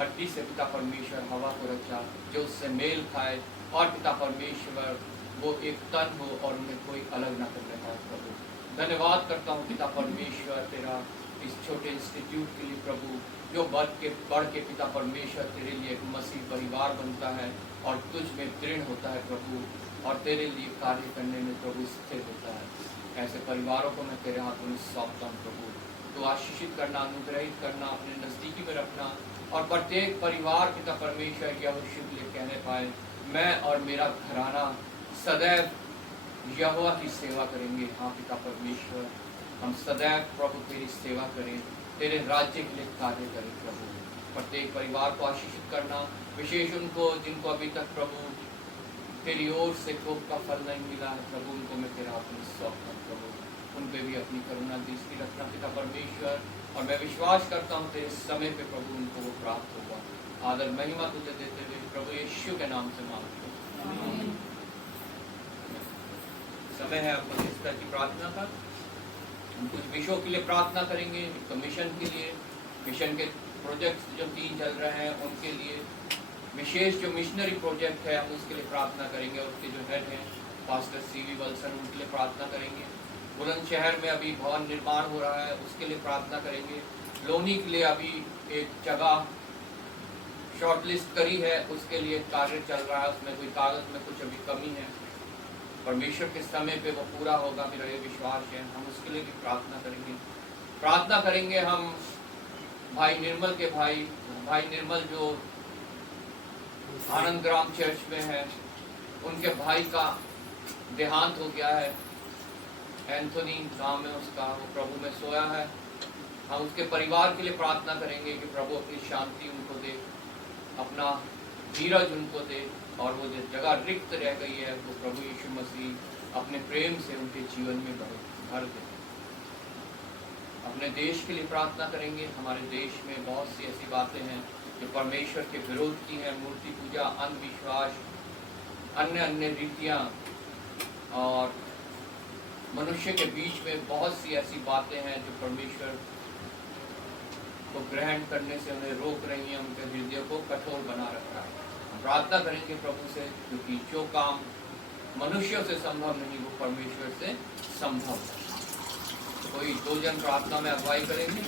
हड्डी से पिता परमेश्वर हवा को रचा जो उससे मेल खाए और पिता परमेश्वर वो एक तन हो और उन्हें कोई अलग न करने पाए प्रभु। धन्यवाद करता हूँ पिता परमेश्वर तेरा इस छोटे इंस्टीट्यूट के लिए प्रभु, जो बढ़ के पिता परमेश्वर तेरे लिए एक मसीह परिवार बनता है और तुझ में दृढ़ होता है प्रभु और तेरे लिए कार्य करने में प्रभु स्थिर होता है। ऐसे परिवारों को मैं तेरे हाथों में सौंपता हूँ प्रभु। तो आशीषित करना, अनुग्रहित करना, अपने नजदीकी में रखना और प्रत्येक परिवार पिता परमेश्वर यहोशू के लिए कहने पाए मैं और मेरा घराना सदैव यहोवा की सेवा करेंगे। हाँ पिता परमेश्वर हम सदैव प्रभु तेरी सेवा करें, तेरे राज्य के लिए कार्य करें प्रभु। प्रत्येक परिवार को आशीषित करना, विशेष उनको जिनको अभी तक प्रभु तेरी ओर से कोप का फल नहीं मिला है प्रभु, उनको मैं तेरे हाथ में सौंपता हूँ प्रभु। उन पे भी अपनी करुणा दृष्टि रखना पिता परमेश्वर और मैं विश्वास करता हूँ तेरे समय पे प्रभु उनको वो प्राप्त होगा। आदर महिमा तुझे देते हुए प्रभु यीशु के नाम से मांगते हैं। समय है अब मध्यस्थता की प्रार्थना का। हम कुछ विषयों के लिए प्रार्थना करेंगे, तो मिशन के लिए, मिशन के प्रोजेक्ट्स जो 3 चल रहे हैं उनके लिए, विशेष जो मिशनरी प्रोजेक्ट है हम उसके लिए प्रार्थना करेंगे। उसके जो हेड हैं पास्टर सीवी वल्सन, उनके लिए प्रार्थना करेंगे। बुलंदशहर में अभी भवन निर्माण हो रहा है, उसके लिए प्रार्थना करेंगे। लोनी के लिए अभी एक जगह शॉर्टलिस्ट करी है, उसके लिए कार्य चल रहा है, उसमें कोई कागज में कुछ अभी कमी है, परमेश्वर के समय पे वो पूरा होगा, मेरा ये विश्वास है। हम उसके लिए भी प्रार्थना करेंगे। प्रार्थना करेंगे हम भाई निर्मल के भाई निर्मल जो आनंद ग्राम चर्च में है, उनके भाई का देहांत हो गया है। एंथोनी नाम है उसका, वो प्रभु में सोया है। हम उसके परिवार के लिए प्रार्थना करेंगे कि प्रभु अपनी शांति उनको दे, अपना धीरज उनको दे और वो जो जगह रिक्त रह गई है वो प्रभु यीशु मसीह अपने प्रेम से उनके जीवन में भर दे। अपने देश के लिए प्रार्थना करेंगे। हमारे देश में बहुत सी ऐसी बातें हैं जो परमेश्वर के विरोध की हैं, मूर्ति पूजा, अंधविश्वास, अन्य रीतियाँ और मनुष्य के बीच में बहुत सी ऐसी बातें हैं जो परमेश्वर को ग्रहण करने से उन्हें रोक रही हैं, उनके हृदय को कठोर बना रखा है। हम प्रार्थना करेंगे प्रभु से, क्योंकि जो काम मनुष्यों से संभव नहीं वो परमेश्वर से संभव है। तो कोई 2 जन प्रार्थना में अगुवाई करेंगे।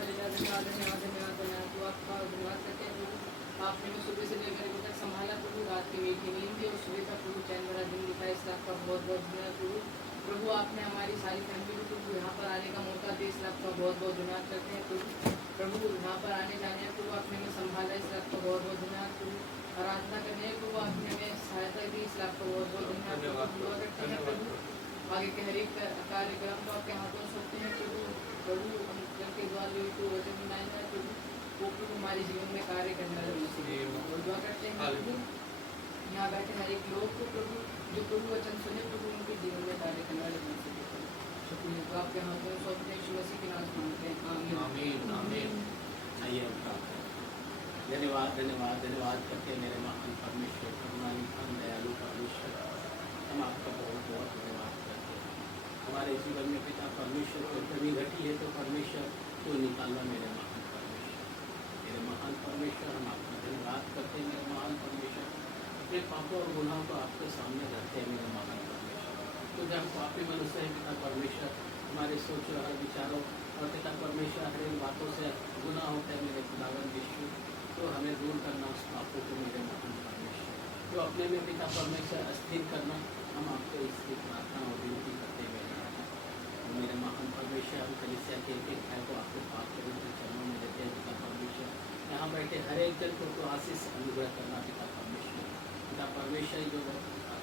धन्यवाद धन्यवाद धन्यवाद धन्यवाद धन्यवाद। तो आपका धन्यवाद करते हैं प्रभु, आपने मैं सुबह से लेकर अभी तक संभाला प्रभु, रात की मीठी नींद दी और सुबह का प्रभु चैन भरा दिन दिखाया, इसका आपका बहुत बहुत धन्यवाद प्रभु। प्रभु आपने हमारी सारी फैमिली को प्रभु यहाँ पर आने का मौका दिया, इसलिए आपका बहुत बहुत धन्यवाद करते हैं प्रभु। प्रभु यहाँ पर आने जाने हैं प्रभु आपने हमें संभाला, इसलिए आपका बहुत बहुत धन्यवाद प्रभु। आराधना करने हैं प्रभु आपने हमें सहायता दी, इसलिए आपका बहुत बहुत धन्यवाद। दुआ करते हैं प्रभु आगे के हर एक कार्यक्रम को आपके हाथों में सौंपते हैं प्रभु। प्रभु हम जल के द्वार जो तो वचन बनाए जाए प्रभु, वो प्रभु हमारे जीवन में कार्य करने वाले और दुआ करते हैं प्रभु यहाँ बैठे हर एक लोग को प्रभु जो प्रभु वचन सुने प्रभु उनके जीवन में कार्य करने वाले बन सके। तो आपके हाथों में सौंपते हैं, यीशु मसीह के नाम से मांगते हैं, आमीन आमीन आमीन। आइए हम प्रार्थना करें। धन्यवाद धन्यवाद धन्यवाद करते मेरे महान परमेश्वर, करुणानिधन दयालु परमेश्वर, हम आपका बहुत बहुत धन्यवाद करते हैं। हमारे जीवन में पिता परमेश्वर कोई कमी घटी है तो परमेश्वर तो निकालना मेरे महान परमेश्वर, मेरे महान परमेश्वर हम आपका धन्यवाद करते हैं। मेरे महान परमेश्वर अपने पापों और गुनाहों को आपके सामने रखते हैं मेरे महान परमेश्वर। तो जब हम पापी मनुष्य हैं पिता परमेश्वर, हमारे सोचों और विचारों और पिता परमेश्वर हर एक बातों से गुनाह होता है मेरे खुदावन यीशु, तो हमें दूर करना उस पापों को मेरे महान परमेश्वर, तो अपने में पिता परमेश्वर अस्थिर करना, हम आपको इसकी प्रार्थना और विनती करते हैं मेरे राजा। तो मेरे महान परमेश्वर हम कलीसिया के एक भाई को आपके पाप पवित्र चरणों में देते हैं पिता परमेश्वर। यहाँ बैठे हर एक जन को तो आशीष अनुग्रह करना पिता परमेश्वर। पिता परमेश्वर जो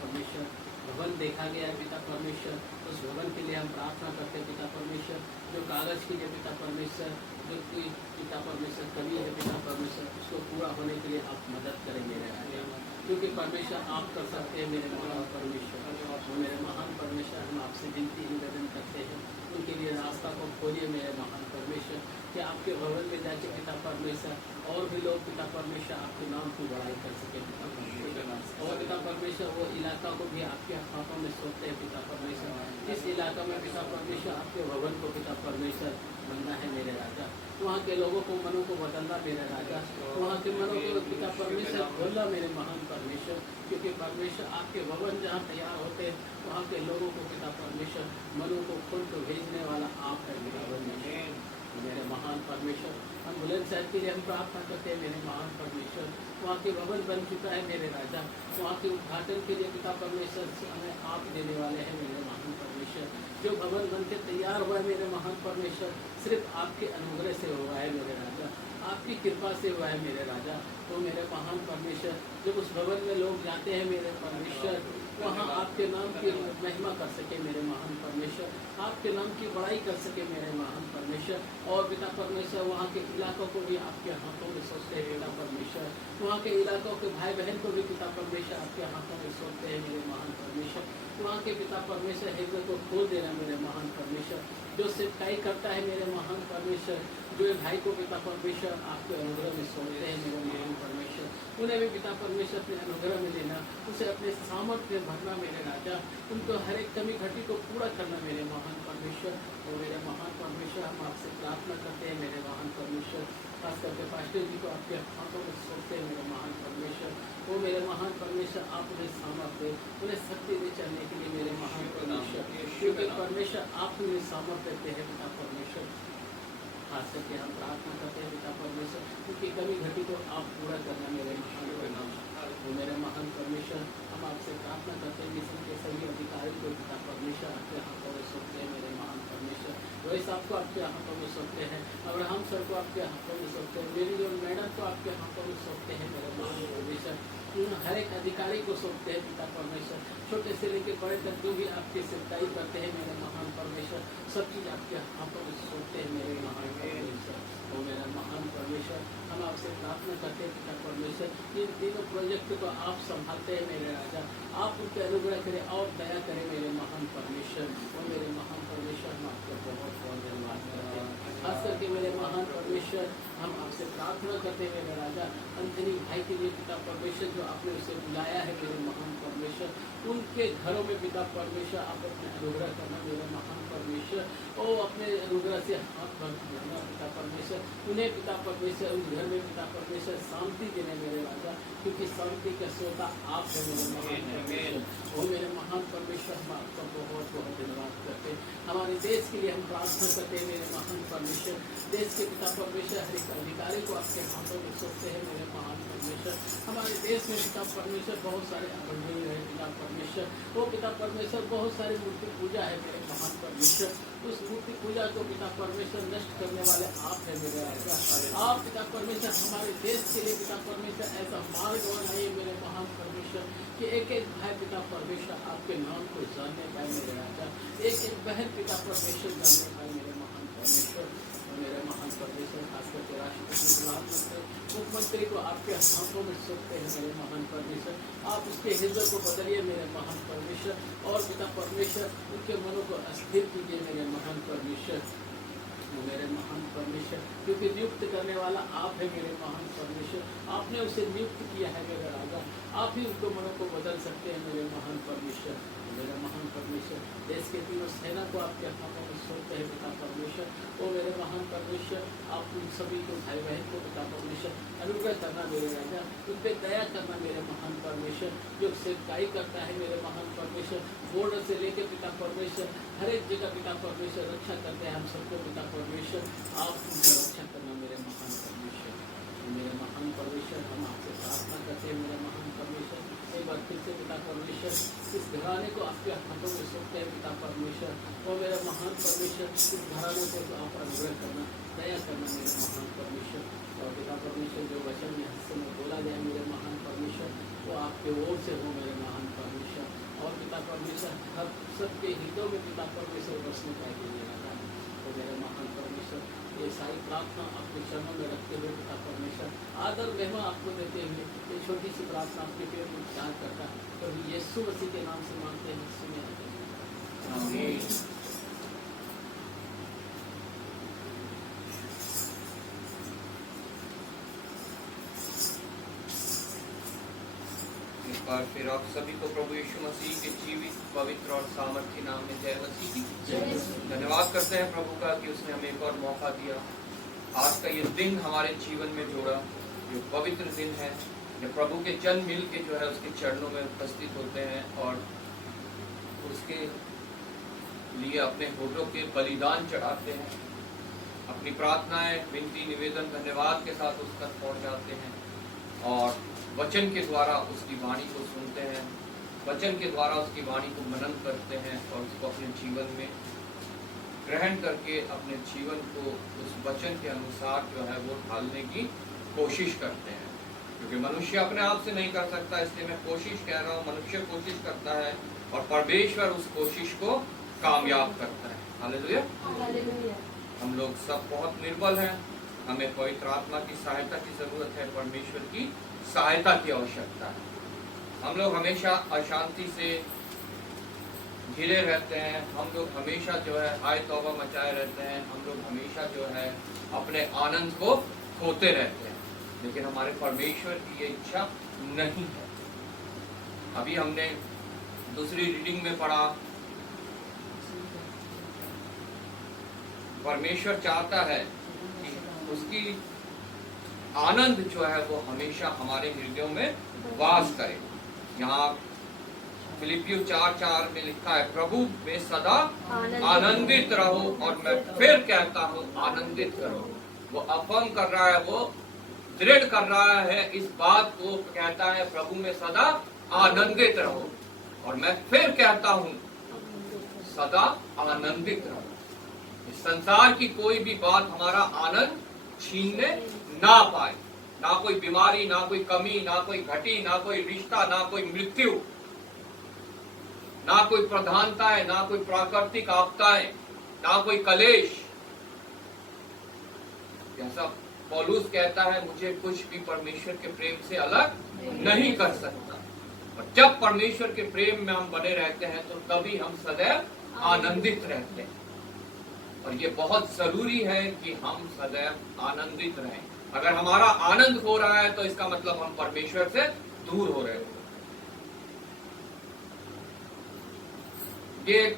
परमेश्वर भवन देखा गया है पिता परमेश्वर, उस भवन के लिए हम प्रार्थना करते हैं पिता परमेश्वर। जो कागज की जो पिता परमेश्वर जो कोई पिता परमेश्वर कमी है पिता परमेश्वर, उसको पूरा होने के लिए आप मदद करें मेरे राजा, क्योंकि परमेश्वर आप कर सकते हैं मेरे महान परमेश्वर। और मेरे महान परमेश्वर हम आपसे विनती निवेदन करते हैं, उनके लिए रास्ता को खोलिए मेरे महान परमेश्वर, कि आपके भवन में जाके पिता परमेश्वर और भी लोग पिता परमेश्वर आपके नाम की बड़ाई कर सके पिता परमेश्वर। और पिता परमेश्वर वो इलाका को भी आपके हाथों में सौंपते हैं पिता परमेश्वर। इस इलाका में पिता परमेश्वर आपके भवन को पिता परमेश्वर बनना है मेरे राजा, वहाँ के लोगों को मनों को बदलना मेरे राजा, वहाँ के मनों को पिता परमेश्वर खोलना मेरे महान परमेश्वर, क्योंकि परमेश्वर आपके भवन जहाँ तैयार होते हैं वहाँ के लोगों को पिता परमेश्वर मनों को खोल कर भेजने वाला आप है मेरा परमेश्वर। मेरे महान परमेश्वर हम बुलंदशहर के लिए हम प्रार्थना करते हैं मेरे महान परमेश्वर, वहाँ के भवन बन चुका है मेरे राजा, वहाँ के उद्घाटन के लिए पिता परमेश्वर हमें आप देने वाले हैं मेरे महान परमेश्वर। जो भवन बन के तैयार हुआ है मेरे महान परमेश्वर, सिर्फ आपके अनुग्रह से हुआ है मेरे राजा, आपकी कृपा से हुआ है मेरे राजा। तो मेरे महान परमेश्वर जब उस भवन में लोग जाते हैं मेरे परमेश्वर, वहाँ आपके नाम की महिमा कर सके मेरे महान परमेश्वर, आपके नाम की बड़ाई कर सके मेरे महान परमेश्वर। और पिता परमेश्वर वहाँ के इलाकों को भी आपके हाथों में सोचते हैं पिता परमेश्वर, वहाँ के इलाकों के भाई बहन को भी पिता परमेश्वर आपके हाथों में सोचते हैं मेरे महान परमेश्वर। वहाँ के पिता परमेश्वर हृदय को खोल देना मेरे महान परमेश्वर, जो सेवकाई करता है मेरे महान परमेश्वर, जो भाई को पिता परमेश्वर आपके अनुग्रह में सौंपते हैं मेरे महान परमेश्वर, उन्हें भी पिता परमेश्वर अपने अनुग्रह में लेना, उसे अपने सामर्थ्य में भरना मेरे राजा, उनको हर एक कमी घटी को पूरा करना मेरे महान परमेश्वर। और मेरे महान परमेश्वर हम आपसे प्रार्थना करते हैं मेरे महान परमेश्वर, खास करके पास्टर जी को आपके हाथों में सौंपते हैं मेरे महान परमेश्वर। वो मेरे महान परमेश्वर आप उन्हें सामर्थ्य उन्हें शक्ति दे चलने के लिए मेरे महान परमेश्वर, क्योंकि परमेश्वर आप उन्हें सामर्थ्य देते हैं पिता परमेश्वर। खास करके हम प्रार्थना करते हैं पिता परमेश्वर, क्योंकि कमी घटी को आप पूरा करना मेरे महान परमेश्वर। वो मेरे महान परमेश्वर हम आपसे प्रार्थना करते हैं मिशन के सभी अधिकारी को पिता परमेश्वर आपके हाथों में सौंपते हैं मेरे महान परमेश्वर। वही सबको आपके हाथों में सौंपते हैं, अब्राहम सर को आपके हाथों में सौंपते हैं, मेरी जो मैडम को आपके हाथों में सौंपते हैं मेरे महान परमेश्वर। हर एक अधिकारी को सौंपते हैं पिता परमेश्वर, छोटे से लेकर बड़े तक जो भी आपकी सेवकाई करते हैं मेरे महान परमेश्वर, सब चीज़ आपके हाथों में सौंपते हैं मेरे महान परमेश्वर। वो मेरा महान परमेश्वर हम आपसे प्रार्थना करते हैं पिता परमेश्वर, इन तीनों प्रोजेक्ट को आप संभालते हैं मेरे राजा, आप उनके अनुग्रह करें और दया करें मेरे महान परमेश्वर। वो मेरे महान परमेश्वर हम आपको बहुत बहुत धन्यवाद करते हैं। खास करके मेरे महान परमेश्वर हम आपसे प्रार्थना करते हैं मेरे राजा, अंथनी भाई के लिए पिता परमेश्वर जो आपने उसे बुलाया है मेरे महान परमेश्वर, उनके घरों में पिता परमेश्वर आप अपने अनुग्रह करना मेरे महान परमेश्वर, और अपने अनुग्रह से हाथ भरना पिता परमेश्वर, उन्हें पिता परमेश्वर उस घर में पिता परमेश्वर शांति देने मेरे राजा, क्योंकि शांति का श्रोता आप है मेरे महान परमेश्वर। वो मेरे महान परमेश्वर हम आपका बहुत बहुत धन्यवाद करते हैं। हमारे देश के लिए हम प्रार्थना करते हैं मेरे महान परमेश्वर। देश के पिता परमेश्वर हर एक अधिकारी को आपके हाथों में सौंपते हैं मेरे महान परमेश्वर। हमारे देश में पिता परमेश्वर बहुत सारे अग्रणी है पिता परमेश्वर। वो पिता परमेश्वर बहुत सारी मूर्ति पूजा है मेरे महान परमेश्वर। उस मूर्ति पूजा को पिता परमेश्वर नष्ट करने वाले आप है मेरे राजा। आप पिता परमेश्वर हमारे देश के लिए पिता परमेश्वर ऐसा मार्ग बनाइए मेरे महान परमेश्वर कि एक एक भाई पिता परमेश्वर आपके नाम को जानने पाए मेरे राजा। एक एक बहन पिता परमेश्वर जानने पाए मेरे महान परमेश्वर। मेरे महान परमेश्वर खास करके राष्ट्रपति प्रधानमंत्री मुख्यमंत्री को आपके हाथों में सौंपते हैं मेरे महान परमेश्वर। आप उसके हृदय को बदलिए मेरे महान परमेश्वर और पिता परमेश्वर उनके मनों को अस्थिर कीजिए मेरे महान परमेश्वर। मेरे महान परमेश्वर क्योंकि नियुक्त करने वाला आप है मेरे महान परमेश्वर। आपने उसे नियुक्त किया है मेरे राजा। आप ही उनको मनों को बदल सकते हैं मेरे महान परमेश्वर। मेरे महान परमेश्वर देश के तीनों सेना को आपके हाथों में सौंपते हैं पिता परमेश्वर। ओ मेरे महान परमेश्वर आप उन सभी को भाई बहन को पिता परमेश्वर अनुग्रह करना मेरे राजा। उन पर दया करना मेरे महान परमेश्वर। जो सेवकाई करता है मेरे महान परमेश्वर बोर्ड से लेकर पिता परमेश्वर हर एक जगह पिता परमेश्वर रक्षा करते हैं हम सबको पिता परमेश्वर। आप उनका रक्षा करना मेरे महान परमेश्वर। मेरे महान परमेश्वर हम आपसे प्रार्थना करते हैं मेरे महान परमेश्वर। एक बार फिर से पिता परमेश्वर इस घराने को आपके हाथों में सौंपते हैं पिता परमेश्वर। और मेरा महान परमेश्वर इस घराने को आप अनुग्रह करना दया करना मेरे महान परमेश्वर। और पिता परमेश्वर जो वचन में हिस्से में बोला जाए मेरे महान परमेश्वर वो आपके ओर से हो मेरे महान परमेश्वर। और पिता परमेश्वर हर सबके हितों में पिता परमेश्वर बसने पाए के लिए लगा। तो मेरे महान परमेश्वर ये सारी प्रार्थना आपके चरणों में रखते हुए पिता परमेश्वर आदर महिमा आपको देते हुए ये छोटी सी प्रार्थना आपके पेट में उच्चार करता है तो यीशु मसीह के नाम से मांगते हैं सुनिए आमीन। एक बार फिर आप सभी को प्रभु यीशु मसीह के जीवित पवित्र और सामर्थ्य नाम में जय मसीह की। धन्यवाद करते हैं प्रभु का कि उसने हमें एक और मौका दिया। आज का ये दिन हमारे जीवन में जोड़ा जो पवित्र दिन है जब प्रभु के जन मिल के जो है उसके चरणों में उपस्थित होते हैं और उसके लिए अपने होठों के बलिदान चढ़ाते हैं। अपनी प्रार्थनाएं विनती निवेदन धन्यवाद के साथ उस तक पहुंचाते हैं और वचन के द्वारा उसकी वाणी को सुनते हैं। वचन के द्वारा उसकी वाणी को मनन करते हैं और उसको अपने जीवन में ग्रहण करके अपने जीवन को उस वचन के अनुसार जो है वो ढालने की कोशिश करते हैं। क्योंकि मनुष्य अपने आप से नहीं कर सकता इसलिए मैं कोशिश कह रहा हूँ। मनुष्य कोशिश करता है और परमेश्वर उस कोशिश को कामयाब करता है। हालेलुया। हम लोग सब बहुत निर्बल हैं। हमें पवित्र आत्मा की सहायता की जरूरत है। परमेश्वर की सहायता की आवश्यकता है। हम लोग हमेशा अशांति से घिरे रहते हैं। हम लोग हमेशा जो है हाय तौबा मचाए रहते हैं। हम लोग हमेशा जो है अपने आनंद को खोते रहते हैं। लेकिन हमारे परमेश्वर की ये इच्छा नहीं है। अभी हमने दूसरी रीडिंग में पढ़ा परमेश्वर चाहता है कि उसकी आनंद जो है वो हमेशा हमारे हृदयों में वास करे। यहाँ फिलिपियो 4:4 में लिखा है प्रभु में सदा आनंदित रहो। और मैं फिर कहता हूँ आनंदित करो। वो अफर्म कर रहा है, वो दृढ़ कर रहा है इस बात को। कहता है प्रभु में सदा आनंदित रहो। और मैं फिर कहता हूँ सदा आनंदित रहो। इस संसार की कोई भी बात हमारा आनंद छीनने ना पाए। ना कोई बीमारी, ना कोई कमी, ना कोई घटी, ना कोई रिश्ता, ना कोई मृत्यु, ना कोई प्रधानताएं, ना कोई प्राकृतिक आपदाएं, ना कोई कलेश। जैसा पौलुस कहता है मुझे कुछ भी परमेश्वर के प्रेम से अलग नहीं कर सकता। और जब परमेश्वर के प्रेम में हम बने रहते हैं तो तभी हम सदैव आनंदित रहते हैं। और ये बहुत जरूरी है कि हम सदैव आनंदित रहें। अगर हमारा आनंद हो रहा है तो इसका मतलब हम परमेश्वर से दूर हो रहे हैं। ये एक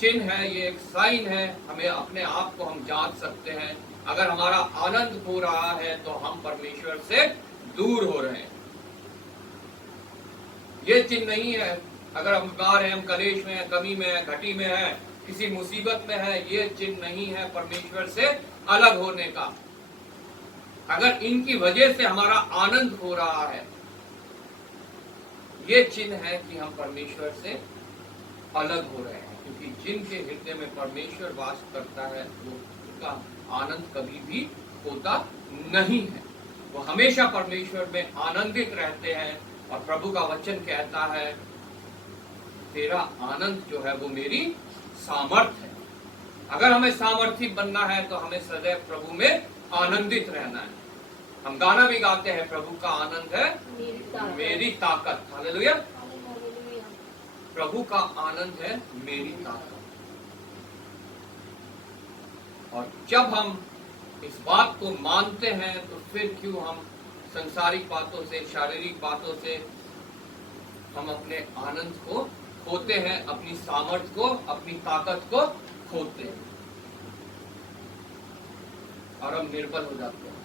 चिन्ह है, ये एक साइन है। हमें अपने आप को हम जांच सकते हैं। अगर हमारा आनंद हो रहा है तो हम परमेश्वर से दूर हो रहे हैं। ये चिन्ह नहीं है अगर हम बीमार हैं, हम कलेश में हैं, कमी में हैं, घटी में हैं, किसी मुसीबत में है, ये चिन्ह नहीं है परमेश्वर से अलग होने का। अगर इनकी वजह से हमारा आनंद हो रहा है, ये चिन्ह है कि हम परमेश्वर से अलग हो रहे हैं, क्योंकि जिनके हृदय में परमेश्वर वास करता है वो उनका आनंद कभी भी होता नहीं है। वो हमेशा परमेश्वर में आनंदित रहते हैं। और प्रभु का वचन कहता है तेरा आनंद जो है वो मेरी सामर्थ्य है। अगर हमें सामर्थी बनना है तो हमें सदैव प्रभु में आनंदित रहना है। हम गाना भी गाते हैं, प्रभु का आनंद है मेरी ताकत। हालेलुया। प्रभु का आनंद है मेरी ताकत। और जब हम इस बात को मानते हैं तो फिर क्यों हम संसारिक बातों से, शारीरिक बातों से हम अपने आनंद को खोते हैं, अपनी सामर्थ्य को, अपनी ताकत को खोते हैं और हम निर्बल हो जाते हैं,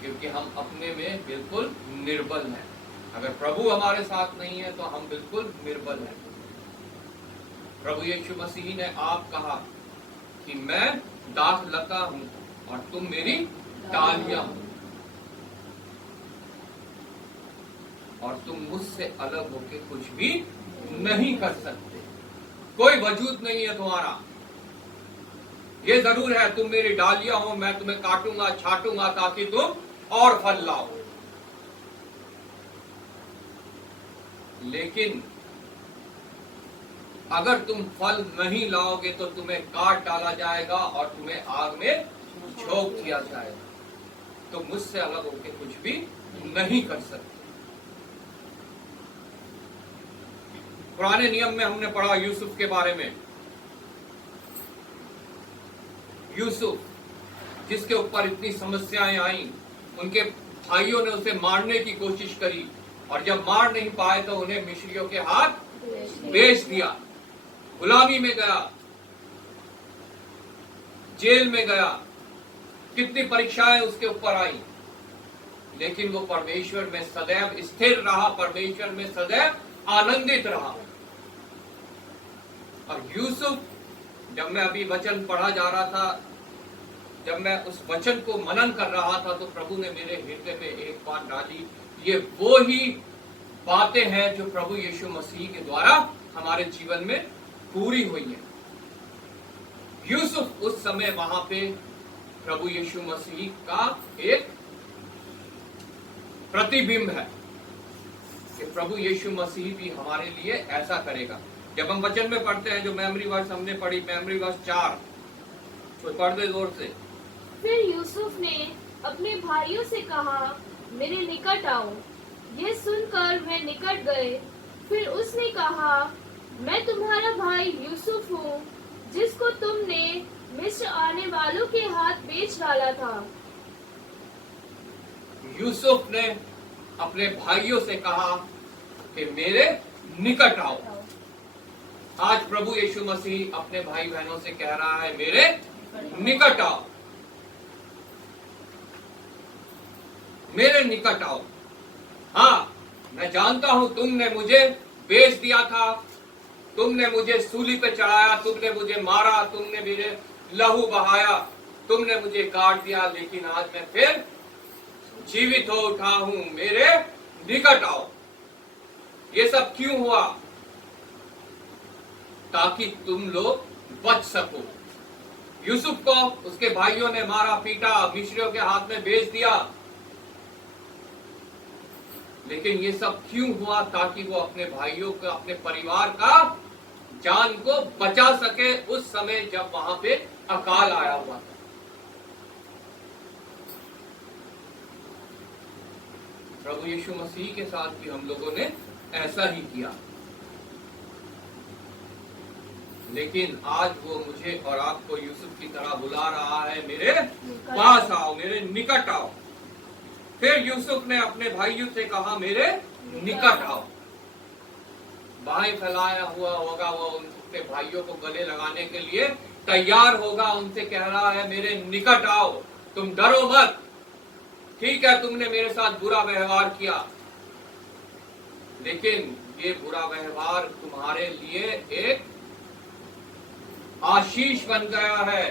क्योंकि हम अपने में बिल्कुल निर्बल हैं। अगर प्रभु हमारे साथ नहीं है तो हम बिल्कुल निर्बल हैं। प्रभु यीशु मसीह ने आप कहा कि मैं दाख लता हूं और तुम मेरी डालियां हो, और तुम मुझसे अलग होके कुछ भी नहीं कर सकते। कोई वजूद नहीं है तुम्हारा। ये जरूर है तुम मेरी डालियां हो, मैं तुम्हें काटूंगा, छाटूंगा ताकि तुम और फल लाओ। लेकिन अगर तुम फल नहीं लाओगे तो तुम्हें काट डाला जाएगा और तुम्हें आग में झोंक दिया जाएगा। तो मुझसे अलग होके कुछ भी नहीं कर सकते। पुराने नियम में हमने पढ़ा यूसुफ के बारे में। यूसुफ जिसके ऊपर इतनी समस्याएं आई, उनके भाइयों ने उसे मारने की कोशिश करी और जब मार नहीं पाए तो उन्हें मिस्रियों के हाथ बेच दिया, गुलामी में गया, जेल में गया, कितनी परीक्षाएं उसके ऊपर आई, लेकिन वो परमेश्वर में सदैव स्थिर रहा, परमेश्वर में सदैव आनंदित रहा। और यूसुफ, जब मैं अभी वचन पढ़ा जा रहा था, जब मैं उस वचन को मनन कर रहा था तो प्रभु ने मेरे हृदय में एक बात डाली। ये वो ही बातें हैं जो प्रभु यीशु मसीह के द्वारा हमारे जीवन में पूरी हुई है। यूसुफ उस समय वहां पे प्रभु यीशु मसीह का एक प्रतिबिंब है कि प्रभु यीशु मसीह भी हमारे लिए ऐसा करेगा। जब हम वचन में पढ़ते हैं, जो मेमोरी वर्स हमने पढ़ी, मेमोरी वर्स 4, तो पढ़ दे जोर से। फिर यूसुफ ने अपने भाइयों से कहा, मेरे निकट आओ। यह सुनकर वे निकट गए। फिर उसने कहा, मैं तुम्हारा भाई यूसुफ हूँ, जिसको तुमने मिस्र आने वालों के हाथ बेच डाला था। यूसुफ ने अपने भाइयों से कहा कि मेरे निकट आओ। आज प्रभु यीशु मसीह अपने भाई बहनों से कह रहा है, मेरे निकट आओ, मेरे निकट आओ। हाँ, मैं जानता हूं तुमने मुझे बेच दिया था, तुमने मुझे सूली पे चढ़ाया, तुमने मुझे मारा, तुमने मेरे लहू बहाया, तुमने मुझे काट दिया, लेकिन आज मैं फिर जीवित हो उठा हूं, मेरे निकट आओ। ये सब क्यों हुआ? ताकि तुम लोग बच सको। यूसुफ को उसके भाइयों ने मारा, पीटा, मिस्रियों के हाथ में बेच दिया, लेकिन ये सब क्यों हुआ? ताकि वो अपने भाइयों का, अपने परिवार का जान को बचा सके उस समय जब वहां पे अकाल आया हुआ था। प्रभु यीशु मसीह के साथ भी हम लोगों ने ऐसा ही किया। लेकिन आज वो मुझे और आपको यूसुफ की तरह बुला रहा है, मेरे पास आओ, मेरे निकट आओ। फिर यूसुफ ने अपने भाइयों से कहा, मेरे निकट आओ। बाहें फैलाया हुआ होगा वो उनके भाइयों को गले लगाने के लिए तैयार होगा, उनसे कह रहा है, मेरे निकट आओ, तुम डरो मत। ठीक है, तुमने मेरे साथ बुरा व्यवहार किया, लेकिन ये बुरा व्यवहार तुम्हारे लिए एक आशीष बन गया है,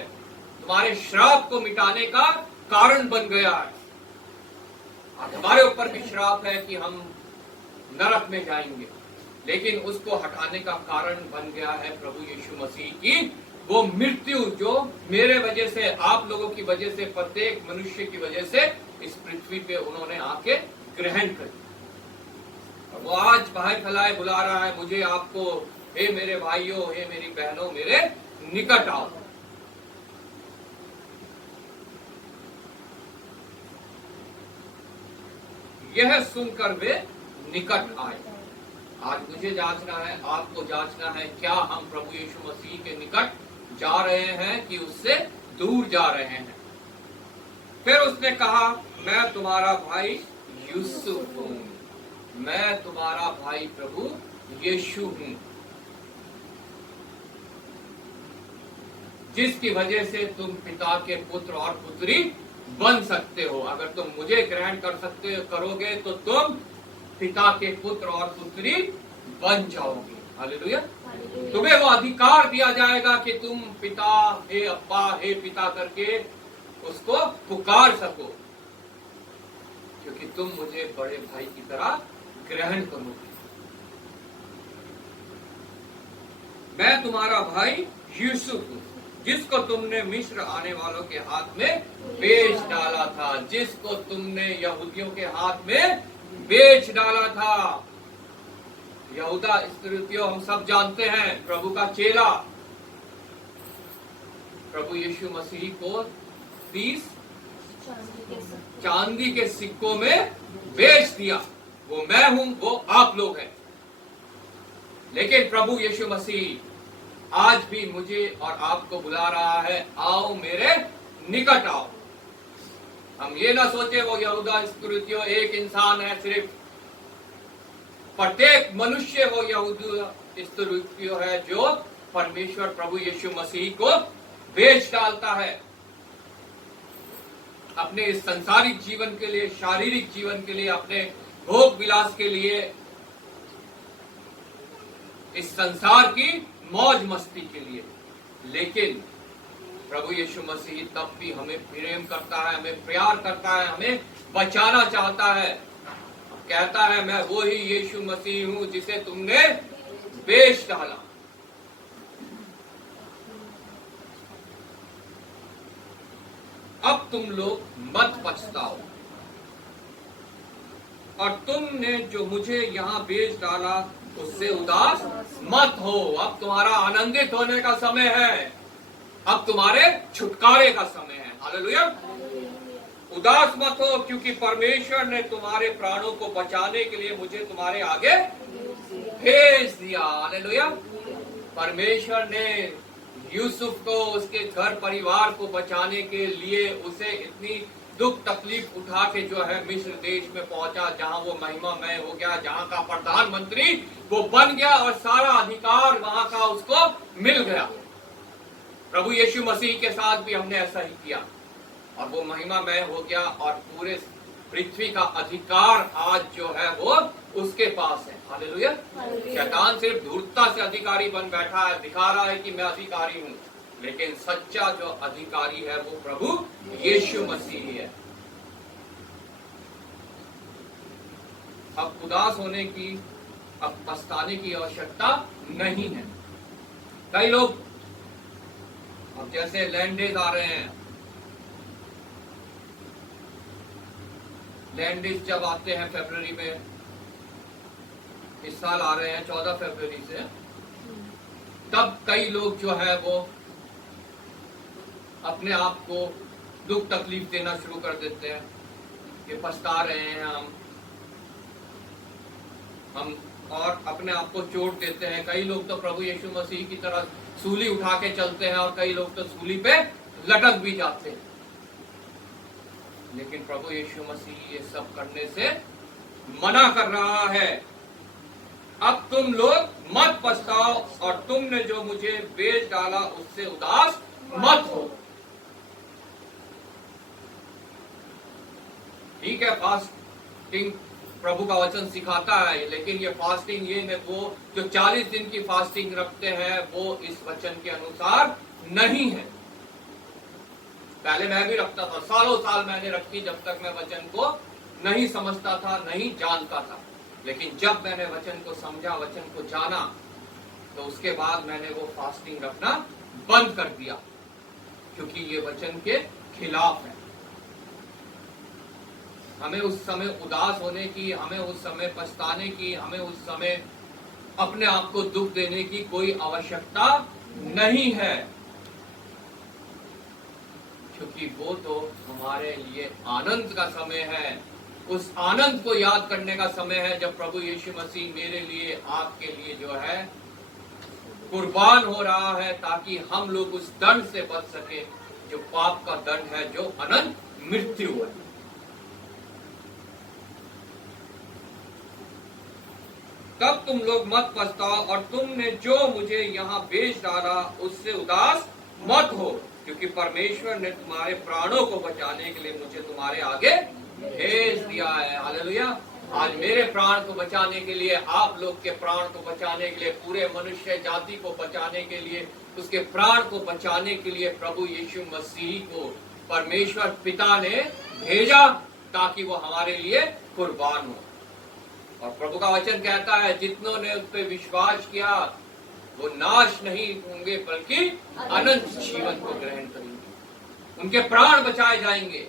तुम्हारे श्राप को मिटाने का कारण बन गया है। और हमारे ऊपर भी श्राप है कि हम नरक में जाएंगे, लेकिन उसको हटाने का कारण बन गया है प्रभु यीशु मसीह की वो मृत्यु, जो मेरे वजह से, आप लोगों की वजह से, प्रत्येक मनुष्य की वजह से इस पृथ्वी पे उन्होंने आके ग्रहण कर दिया। वो आज बाहें फैलाए बुला रहा है मुझे, आपको, हे मेरे भाइयों, हे मेरी बहनों, मेरे निकट आओ। यह सुनकर वे निकट आए। आज मुझे जांचना है, आपको जांचना है, क्या हम प्रभु यीशु मसीह के निकट जा रहे हैं कि उससे दूर जा रहे हैं। फिर उसने कहा, मैं तुम्हारा भाई यूसुफ हूं, मैं तुम्हारा भाई प्रभु यीशु हूं, जिसकी वजह से तुम पिता के पुत्र और पुत्री बन सकते हो। अगर तुम मुझे ग्रहण करोगे तो तुम पिता के पुत्र और पुत्री बन जाओगे। हालेलुया। तुम्हें वो अधिकार दिया जाएगा कि तुम पिता, हे अब्बा, हे पिता करके उसको पुकार सको, क्योंकि तुम मुझे बड़े भाई की तरह ग्रहण करोगे। मैं तुम्हारा भाई यूसुफ हूं, जिसको तुमने मिस्र आने वालों के हाथ में बेच डाला था, जिसको तुमने यहूदियों के हाथ में बेच डाला था। यहूदा इस्करियोती हम सब जानते हैं, प्रभु का चेला, प्रभु यीशु मसीह को 30 चांदी के सिक्कों में बेच दिया। वो मैं हूं, वो आप लोग हैं। लेकिन प्रभु यीशु मसीह आज भी मुझे और आपको बुला रहा है, आओ मेरे निकट आओ। हम ये ना सोचे वो यहूदा इस्करियोती एक इंसान है सिर्फ, प्रत्येक मनुष्य वो यहूदा इस्करियोती है जो परमेश्वर प्रभु यीशु मसीह को बेच डालता है अपने इस संसारिक जीवन के लिए, शारीरिक जीवन के लिए, अपने भोग विलास के लिए, इस संसार की मौज मस्ती के लिए। लेकिन प्रभु यीशु मसीह तब भी हमें प्रेम करता है, हमें प्यार करता है, हमें बचाना चाहता है। कहता है, मैं वो ही यीशु मसीह हूं जिसे तुमने बेच डाला। अब तुम लोग मत पछताओ, और तुमने जो मुझे यहाँ बेच डाला उससे उदास मत हो। अब तुम्हारा आनंदित होने का समय है, अब तुम्हारे छुटकारे का समय है। हालेलुया। उदास मत हो, क्योंकि परमेश्वर ने तुम्हारे प्राणों को बचाने के लिए मुझे तुम्हारे आगे भेज दिया। हालेलुया। परमेश्वर ने यूसुफ को, उसके घर परिवार को बचाने के लिए उसे इतनी दुख तकलीफ उठा के जो है मिस्र देश में पहुंचा, जहां वो महिमामय हो गया, जहां का प्रधानमंत्री वो बन गया और सारा अधिकार वहां का उसको मिल गया। प्रभु यीशु मसीह के साथ भी हमने ऐसा ही किया और वो महिमामय हो गया और पूरे पृथ्वी का अधिकार आज जो है वो उसके पास है। हालेलुया। शैतान सिर्फ धूर्तता से अधिकारी बन बैठा है, दिखा रहा है कि मैं अधिकारी हूं, लेकिन सच्चा जो अधिकारी है वो प्रभु यीशु मसीह है। अब उदास होने की, अब पछताने की आवश्यकता नहीं है। कई लोग, अब जैसे लैंड डेज आ रहे हैं, लैंड डेज जब आते हैं फरवरी में, इस साल आ रहे हैं 14 फरवरी से, तब कई लोग जो है वो अपने आप को दुख तकलीफ देना शुरू कर देते हैं कि पछता रहे हैं हम और अपने आप को चोट देते हैं। कई लोग तो प्रभु यीशु मसीह की तरह सूली उठा के चलते हैं और कई लोग तो सूली पे लटक भी जाते हैं। लेकिन प्रभु यीशु मसीह ये सब करने से मना कर रहा है। अब तुम लोग मत पछताओ और तुमने जो मुझे बेच डाला उससे उदास मत हो। ठीक है, फास्टिंग प्रभु का वचन सिखाता है, लेकिन ये फास्टिंग ये वो जो 40 दिन की फास्टिंग रखते हैं वो इस वचन के अनुसार नहीं है। पहले मैं भी रखता था, सालों साल मैंने रखी, जब तक मैं वचन को नहीं समझता था, नहीं जानता था। लेकिन जब मैंने वचन को समझा, वचन को जाना, तो उसके बाद मैंने वो फास्टिंग रखना बंद कर दिया, क्योंकि ये वचन के खिलाफ है। हमें उस समय उदास होने की, हमें उस समय पछताने की, हमें उस समय अपने आप को दुख देने की कोई आवश्यकता नहीं है, क्योंकि वो तो हमारे लिए आनंद का समय है। उस आनंद को याद करने का समय है जब प्रभु यीशु मसीह मेरे लिए, आपके लिए जो है कुर्बान हो रहा है, ताकि हम लोग उस दंड से बच सके जो पाप का दंड है, जो अनंत मृत्यु है। तब तुम लोग मत पछताओ और तुमने जो मुझे यहाँ बेच डाला उससे उदास मत हो, क्योंकि परमेश्वर ने तुम्हारे प्राणों को बचाने के लिए मुझे तुम्हारे आगे भेज दिया है। हालेलुया। आज मेरे प्राण को बचाने के लिए, आप लोग के प्राण को बचाने के लिए, पूरे मनुष्य जाति को बचाने के लिए, उसके प्राण को बचाने के लिए प्रभु यीशु मसीह को परमेश्वर पिता ने भेजा, ताकि वो हमारे लिए कुर्बान हो। और प्रभु का वचन कहता है, जितनों ने उस पर विश्वास किया वो नाश नहीं होंगे, बल्कि अनंत जीवन को ग्रहण करेंगे, उनके प्राण बचाए जाएंगे।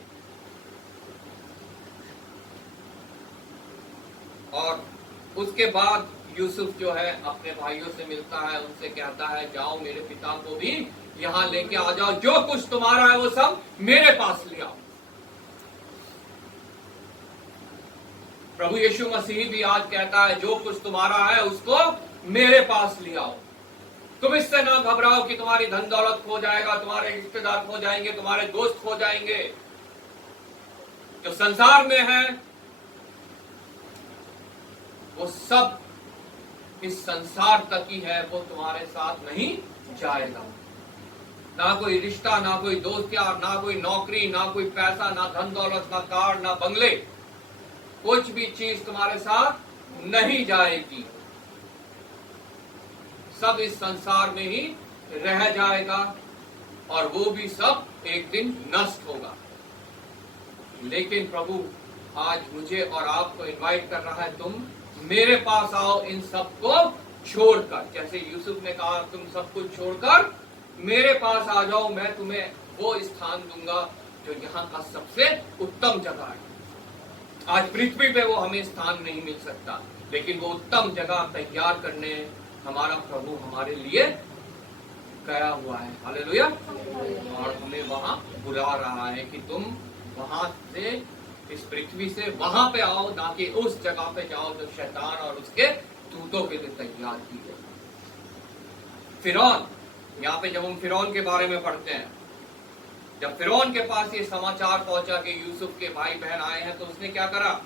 और उसके बाद यूसुफ जो है अपने भाइयों से मिलता है, उनसे कहता है, जाओ मेरे पिता को भी यहाँ लेके आ जाओ, जो कुछ तुम्हारा है वो सब मेरे पास ले आओ। प्रभु यीशु मसीह भी आज कहता है, जो कुछ तुम्हारा है उसको मेरे पास ले आओ। तुम इससे ना घबराओ कि तुम्हारी धन दौलत खो जाएगा, तुम्हारे रिश्तेदार खो जाएंगे, तुम्हारे दोस्त खो जाएंगे। जो संसार में है वो सब इस संसार तक ही है, वो तुम्हारे साथ नहीं जाएगा। ना कोई रिश्ता, ना कोई दोस्त यार, ना कोई नौकरी, ना कोई पैसा, ना धन दौलत, ना कार, ना बंगले, कुछ भी चीज तुम्हारे साथ नहीं जाएगी। सब इस संसार में ही रह जाएगा और वो भी सब एक दिन नष्ट होगा। लेकिन प्रभु आज मुझे और आपको इनवाइट कर रहा है, तुम मेरे पास आओ इन सब को छोड़कर। जैसे यूसुफ ने कहा, तुम सब कुछ छोड़कर मेरे पास आ जाओ, मैं तुम्हें वो स्थान दूंगा जो यहाँ का सबसे उत्तम जगह है। आज पृथ्वी पे वो हमें स्थान नहीं मिल सकता, लेकिन वो उत्तम जगह तैयार करने हमारा प्रभु हमारे लिए गया हुआ है। हालेलुया। और हमें वहां बुला रहा है कि तुम वहां से, इस पृथ्वी से वहां पे आओ, ना कि उस जगह पे जाओ जो शैतान और उसके दूतों के लिए तैयार की गई। फिरौन, यहाँ पे जब हम फिरौन के बारे में पढ़ते हैं, जब फिरौन के पास ये समाचार पहुंचा कि यूसुफ के भाई बहन आए हैं, तो उसने क्या करा?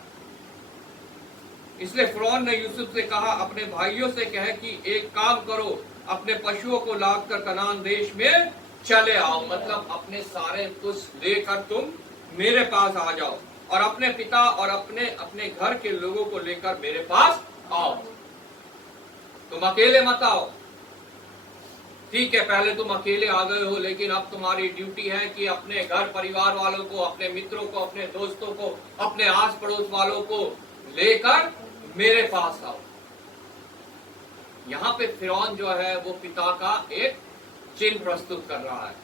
इसलिए फिरौन ने यूसुफ से कहा, अपने भाइयों से कह कि एक काम करो, अपने पशुओं को लाद कर कनान देश में चले आओ। मतलब अपने सारे कुछ लेकर तुम मेरे पास आ जाओ और अपने पिता और अपने अपने घर के लोगों को लेकर मेरे पास आओ। तुम अकेले मत आओ। ठीक है, पहले तुम अकेले आ गए हो, लेकिन अब तुम्हारी ड्यूटी है कि अपने घर परिवार वालों को, अपने मित्रों को, अपने दोस्तों को, अपने आस पड़ोस वालों को लेकर मेरे पास आओ। यहाँ पे फिरौन जो है वो पिता का एक चिन्ह प्रस्तुत कर रहा है।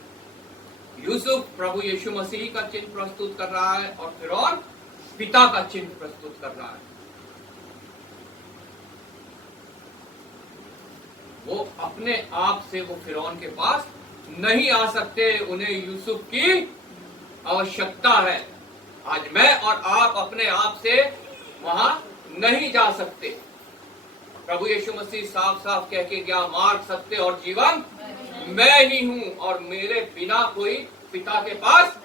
यूसुफ प्रभु यीशु मसीह का चिन्ह प्रस्तुत कर रहा है और फिरौन पिता का चिन्ह प्रस्तुत कर रहा है। वो अपने आप से वो फिरौन के पास नहीं आ सकते, उन्हें यूसुफ की आवश्यकता है। आज मैं और आप अपने आप से वहां नहीं जा सकते। प्रभु यीशु मसीह साफ साफ कह के गया, मार्ग, सत्य और जीवन मैं ही हूं और मेरे बिना कोई पिता के पास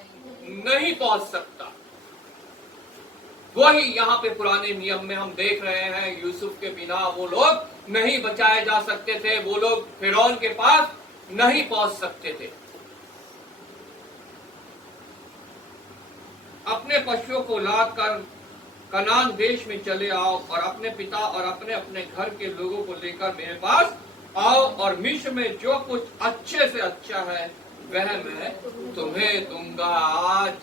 नहीं पहुंच सकता। वही यहाँ पे पुराने नियम में हम देख रहे हैं, यूसुफ के बिना वो लोग नहीं बचाए जा सकते थे, वो लोग फिरौन के पास नहीं पहुंच सकते थे। अपने पशुओं को लाद कर कनान देश में चले आओ और अपने पिता और अपने अपने घर के लोगों को लेकर मेरे पास आओ, और मिस्र में जो कुछ अच्छे से अच्छा है वह मैं तुम्हें दूंगा। आज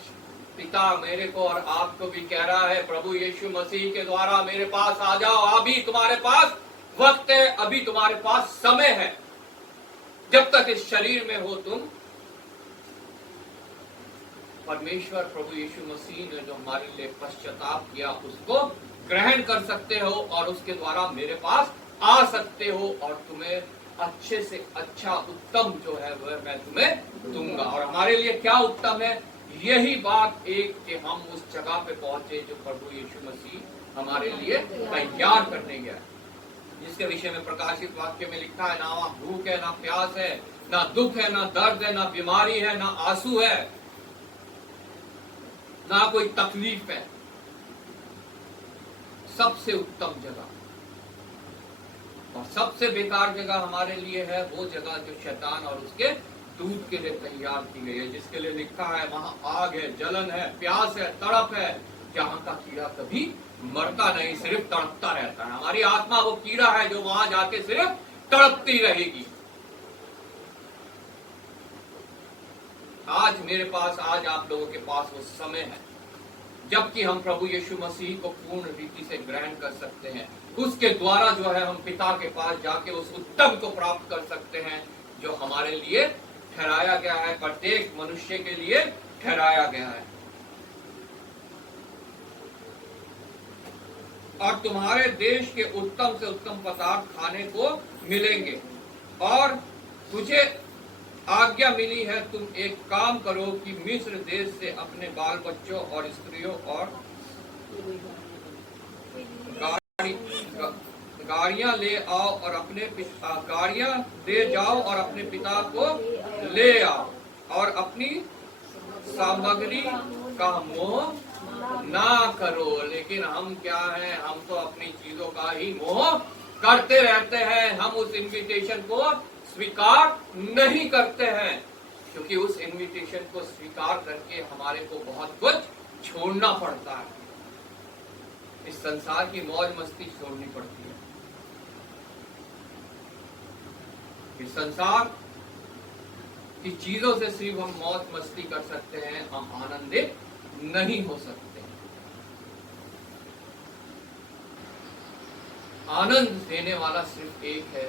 पिता मेरे को और आपको भी कह रहा है, प्रभु यीशु मसीह के द्वारा मेरे पास आ जाओ। अभी तुम्हारे पास वक्त है, अभी तुम्हारे पास समय है। जब तक इस शरीर में हो तुम, परमेश्वर प्रभु यीशु मसीह ने जो हमारे लिए पश्चाताप किया उसको ग्रहण कर सकते हो और उसके द्वारा मेरे पास आ सकते हो, और तुम्हें अच्छे से अच्छा उत्तम जो है वह मैं तुम्हें दूंगा। और हमारे लिए क्या उत्तम है? यही बात एक कि हम उस जगह पे पहुंचे जो प्रभु यीशु मसीह हमारे लिए तैयार करने गया, जिसके विषय में प्रकाशित वाक्य में लिखा है, ना वहां भूख है, ना प्यास है, ना दुख है, ना दर्द है, ना बीमारी है, ना आंसू है, ना कोई तकलीफ है। सबसे उत्तम जगह और सबसे बेकार जगह हमारे लिए है वो जगह जो शैतान और उसके दूत के लिए तैयार की गई है, जिसके लिए लिखा है वहां आग है, जलन है, प्यास है, तड़प है, जहां का कीड़ा कभी मरता नहीं, सिर्फ तड़पता रहता है। हमारी आत्मा वो कीड़ा है जो वहां जाके सिर्फ तड़पती रहेगी। आज मेरे पास, आज आप लोगों के पास वो समय है जबकि हम प्रभु यीशु मसीह को पूर्ण रीति से ग्रहण कर सकते हैं। उसके द्वारा जो है हम पिता के पास जाके उस उत्तम को प्राप्त कर सकते हैं जो हमारे लिए ठहराया गया है, प्रत्येक मनुष्य के लिए ठहराया गया है। और तुम्हारे देश के उत्तम से उत्तम पदार्थ खाने को मिलेंगे, और तुझे आज्ञा मिली है तुम एक काम करो कि मिस्र देश से अपने बाल बच्चों और स्त्रियों और गाड़ियां ले आओ और अपने गाड़ियां ले जाओ और अपने पिता को ले आओ, और अपनी सामग्री का मोह ना करो। लेकिन हम क्या हैं? हम तो अपनी चीजों का ही मोह करते रहते हैं। हम उस इनविटेशन को स्वीकार नहीं करते हैं, क्योंकि उस इनविटेशन को स्वीकार करके हमारे को बहुत कुछ छोड़ना पड़ता है। इस संसार की मौज मस्ती छोड़नी पड़ती है। इस संसार की चीजों से सिर्फ हम मौज मस्ती कर सकते हैं, हम आनंदित नहीं हो सकते। आनंद देने वाला सिर्फ एक है,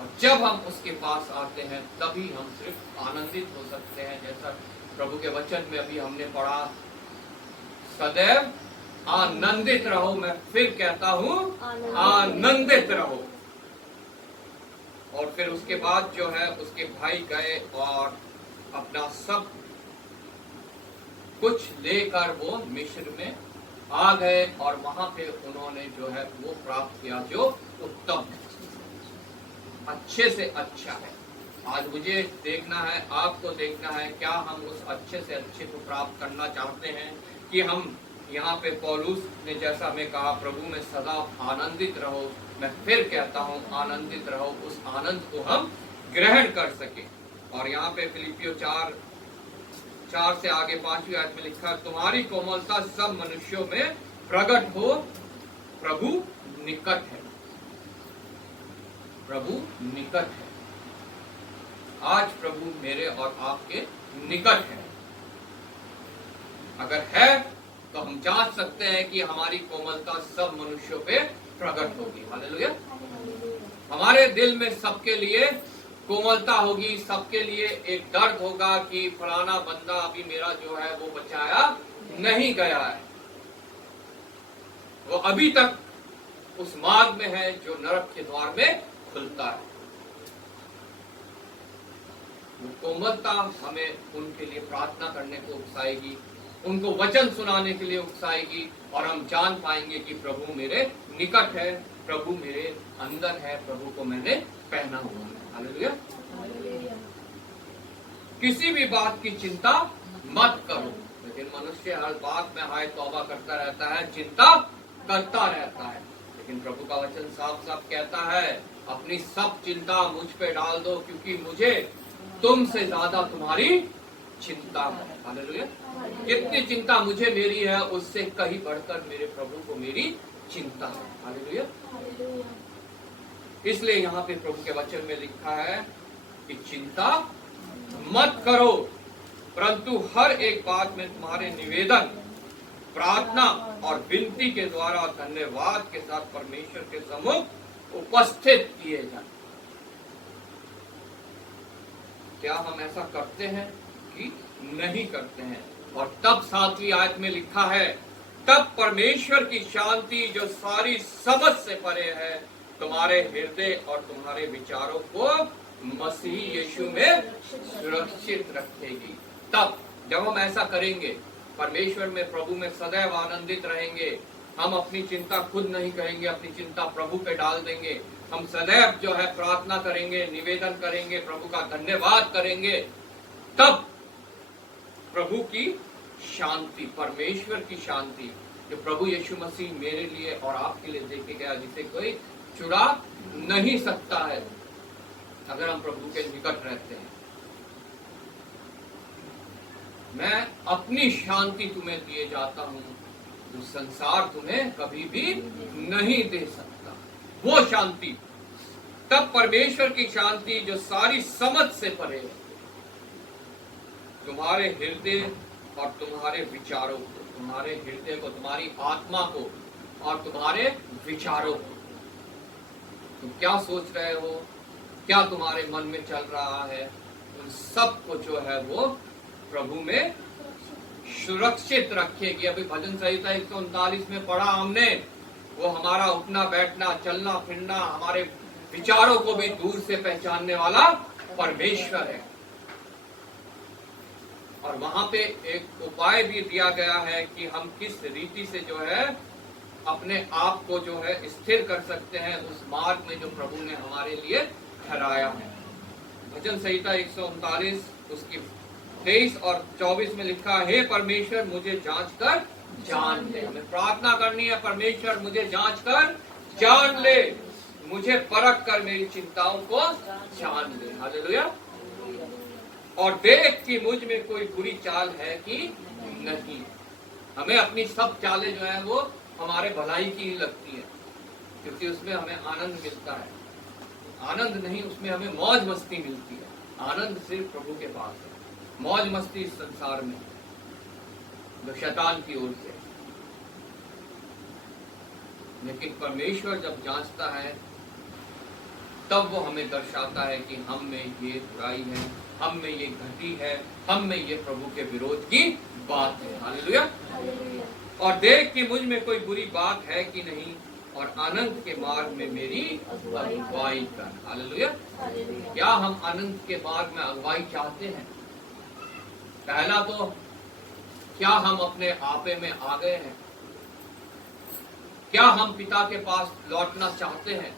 और जब हम उसके पास आते हैं तभी हम सिर्फ आनंदित हो सकते हैं। जैसा प्रभु के वचन में अभी हमने पढ़ा, सदैव आनंदित रहो। मैं फिर कहता हूं, आनंदित रहो। और फिर उसके बाद जो है उसके भाई गए और अपना सब कुछ लेकर वो मिस्र में आ गए, और वहां पे उन्होंने जो है वो प्राप्त किया जो उत्तम है, अच्छे से अच्छा है। आज मुझे देखना है, आपको देखना है, क्या हम उस अच्छे से अच्छे को प्राप्त करना चाहते हैं कि हम यहाँ पे पौलुस ने जैसा हमें कहा, प्रभु में सदा आनंदित रहो। मैं फिर कहता हूँ, आनंदित रहो। उस आनंद को हम ग्रहण कर सके। और यहाँ पे फिलिपियो 4 से आगे 5वीं आयत में लिखा है, तुम्हारी कोमलता सब मनुष्यों में प्रकट हो, प्रभु निकट है। प्रभु निकट है। आज प्रभु मेरे और आपके निकट है। अगर है तो हम जांच सकते हैं कि हमारी कोमलता सब मनुष्यों पे प्रकट होगी। हालेलुया। हमारे दिल में सबके लिए कोमलता होगी, सबके लिए एक दर्द होगा कि फलाना बंदा अभी मेरा जो है वो बचाया नहीं गया है, वो अभी तक उस मार्ग में है जो नरक के द्वार में खुलता है। वो कोमलता हमें उनके लिए प्रार्थना करने को उकसाएगी, उनको वचन सुनाने के लिए उकसाएगी, और हम जान पाएंगे कि प्रभु मेरे निकट है, प्रभु मेरे अंदर है, प्रभु को मैंने पहना हुआ है। हालेलुया। किसी भी बात की चिंता मत करो। लेकिन मनुष्य हर बात में हाय तौबा करता रहता है, चिंता करता रहता है। लेकिन प्रभु का वचन साफ साफ कहता है, अपनी सब चिंता मुझ पे डाल दो, क्योंकि मुझे तुमसे ज्यादा तुम्हारी चिंता है। हालेलुया। जितनी चिंता मुझे मेरी है उससे कहीं बढ़कर मेरे प्रभु को मेरी चिंता है। हालेलुया। इसलिए यहाँ पे प्रभु के वचन में लिखा है कि चिंता मत करो, परंतु हर एक बात में तुम्हारे निवेदन, प्रार्थना और विनती के द्वारा धन्यवाद के साथ परमेश्वर के सम्मुख उपस्थित किए जाए। क्या हम ऐसा करते हैं कि नहीं करते हैं? और तब 7वीं आयत में लिखा है, तब परमेश्वर की शांति जो सारी समझ से परे है तुम्हारे हृदय और तुम्हारे विचारों को मसीह यीशु में सुरक्षित रखेगी। तब जब हम ऐसा करेंगे, परमेश्वर में, प्रभु में सदैव आनंदित रहेंगे, हम अपनी चिंता खुद नहीं करेंगे, अपनी चिंता प्रभु पे डाल देंगे, हम सदैव जो है प्रार्थना करेंगे, निवेदन करेंगे, प्रभु का धन्यवाद करेंगे, तब प्रभु की शांति, परमेश्वर की शांति जो प्रभु यीशु मसीह मेरे लिए और आपके लिए देके गया, जिसे कोई चुरा नहीं सकता है अगर हम प्रभु के निकट रहते हैं। मैं अपनी शांति तुम्हें दिए जाता हूं जो संसार तुम्हें कभी भी नहीं दे सकता, वो शांति। तब परमेश्वर की शांति जो सारी समझ से परे है तुम्हारे हृदय और तुम्हारे विचारों को, तुम्हारे हृदय को, तुम्हारी आत्मा को और तुम्हारे विचारों को, तुम क्या सोच रहे हो, क्या तुम्हारे मन में चल रहा है, उन सब को जो है वो प्रभु में सुरक्षित रखेगी। अभी भजन संहिता 139 में पढ़ा हमने, वो हमारा उठना बैठना, चलना फिरना, हमारे विचारों को भी दूर से पहचानने वाला परमेश्वर है। और वहां पे एक उपाय भी दिया गया है कि हम किस रीति से जो है अपने आप को जो है स्थिर कर सकते हैं उस मार्ग में जो प्रभु ने हमारे लिए ठहराया है। भजन संहिता 139 उसकी 23 और 24 में लिखा है, हे परमेश्वर मुझे जांच कर जान ले। हमें प्रार्थना करनी है, परमेश्वर मुझे जांच कर जान ले, मुझे परख कर मेरी चिंताओं को जान ले। हालेलुया। और देख कि मुझ में कोई बुरी चाल है कि नहीं। हमें अपनी सब चालें जो है वो हमारे भलाई की ही लगती है, क्योंकि उसमें हमें आनंद मिलता है। आनंद नहीं, उसमें हमें मौज मस्ती मिलती है। आनंद सिर्फ प्रभु के पास है। मौज मस्ती इस संसार में जो शैतान की ओर से, लेकिन परमेश्वर जब जांचता है तब वो हमें दर्शाता है कि हम में ये बुराई है, हम में ये घटी है, हम में ये प्रभु के विरोध की बात है। हालेलुया। और देख कि मुझ में कोई बुरी बात है कि नहीं, और आनंद के मार्ग में मेरी अगुवाई कर। हालेलुया। क्या हम आनंद के मार्ग में अगुवाई चाहते हैं? पहला तो क्या हम अपने आपे में आ गए हैं? क्या हम पिता के पास लौटना चाहते हैं?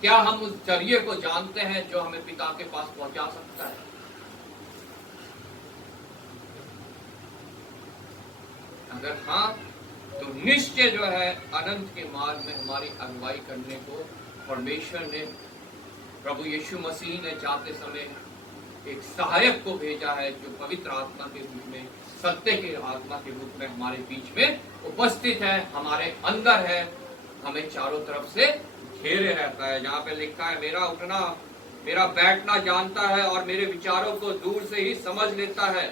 क्या हम उस जरिए को जानते हैं जो हमें पिता के पास पहुंचा सकता है? अगर हाँ, तो निश्चय जो है अनंत के मार्ग में हमारी अगुवाई करने को परमेश्वर ने, प्रभु यीशु मसीह ने जाते समय एक सहायक को भेजा है जो पवित्र आत्मा के रूप में, सत्य के आत्मा के रूप में हमारे बीच में उपस्थित है, हमारे अंदर है, हमें चारों तरफ से घेरे रहता है। जहाँ पे लिखा है, मेरा उठना मेरा बैठना जानता है और मेरे विचारों को दूर से ही समझ लेता है,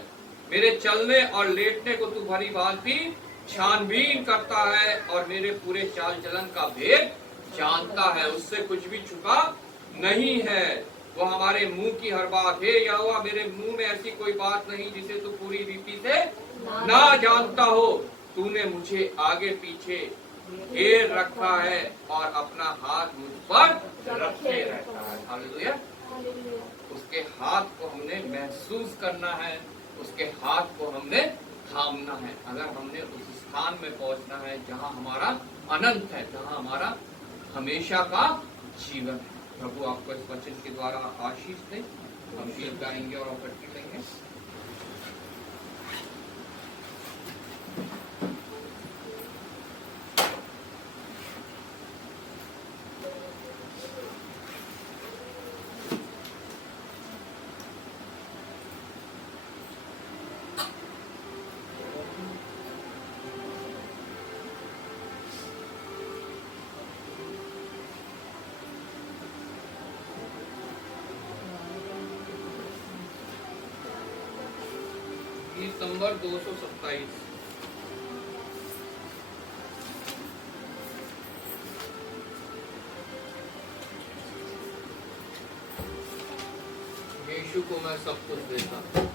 मेरे चलने और लेटने को तू भली भांति छानबीन करता है और मेरे पूरे चाल चलन का भेद जानता है, उससे कुछ भी छुपा नहीं है। वो हमारे मुंह की हर बात, हे यहोवा मेरे मुंह में ऐसी कोई बात नहीं जिसे तू पूरी रीति से ना जानता हो। तूने मुझे आगे पीछे घेर रखा है और अपना हाथ मुझ पर रखे रहता है। हालेलुया। उसके हाथ को हमने महसूस करना है, उसके हाथ को हमने थामना है। अगर हमने उस स्थान में पहुंचना है जहां हमारा अनंत है, जहां हमारा हमेशा का जीवन है। प्रभु आपको इस वचन के द्वारा आशीष दे। हम गीत गाएंगे और प्रकट करेंगे। गीत नंबर 227। यीशु को मैं सब कुछ देता।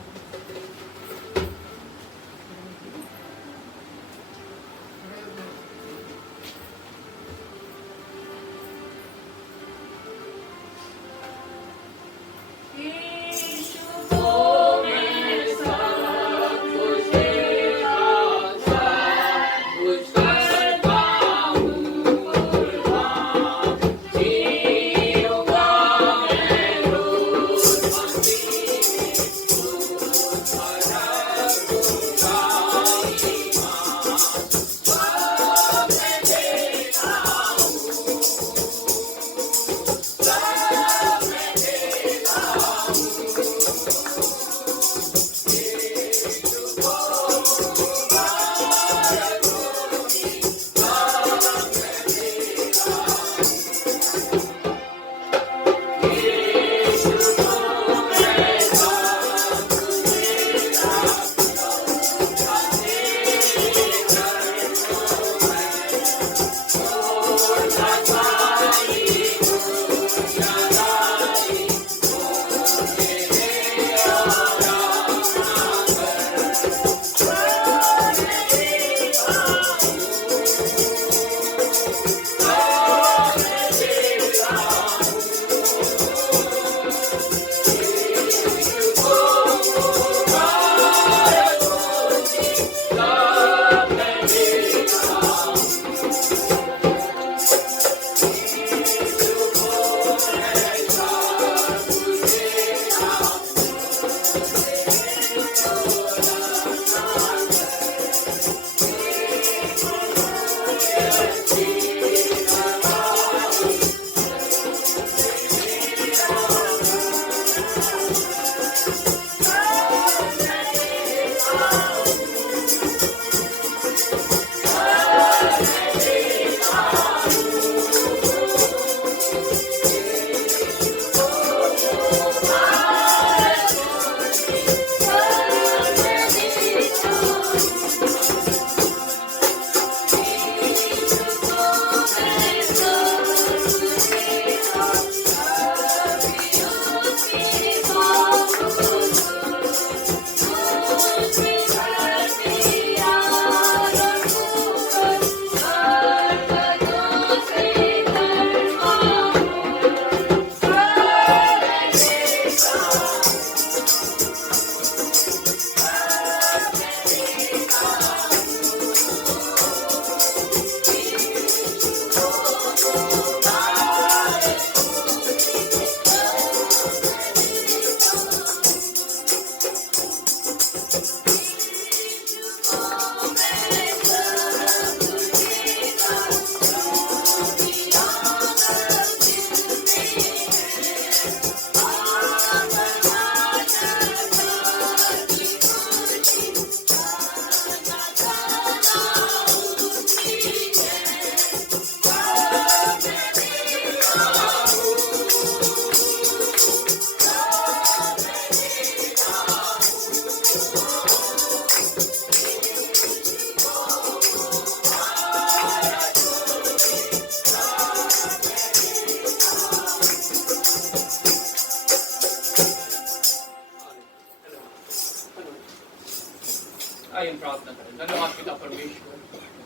आइए हम प्रार्थना करें। धन्यवाद पिता परमेश्वर,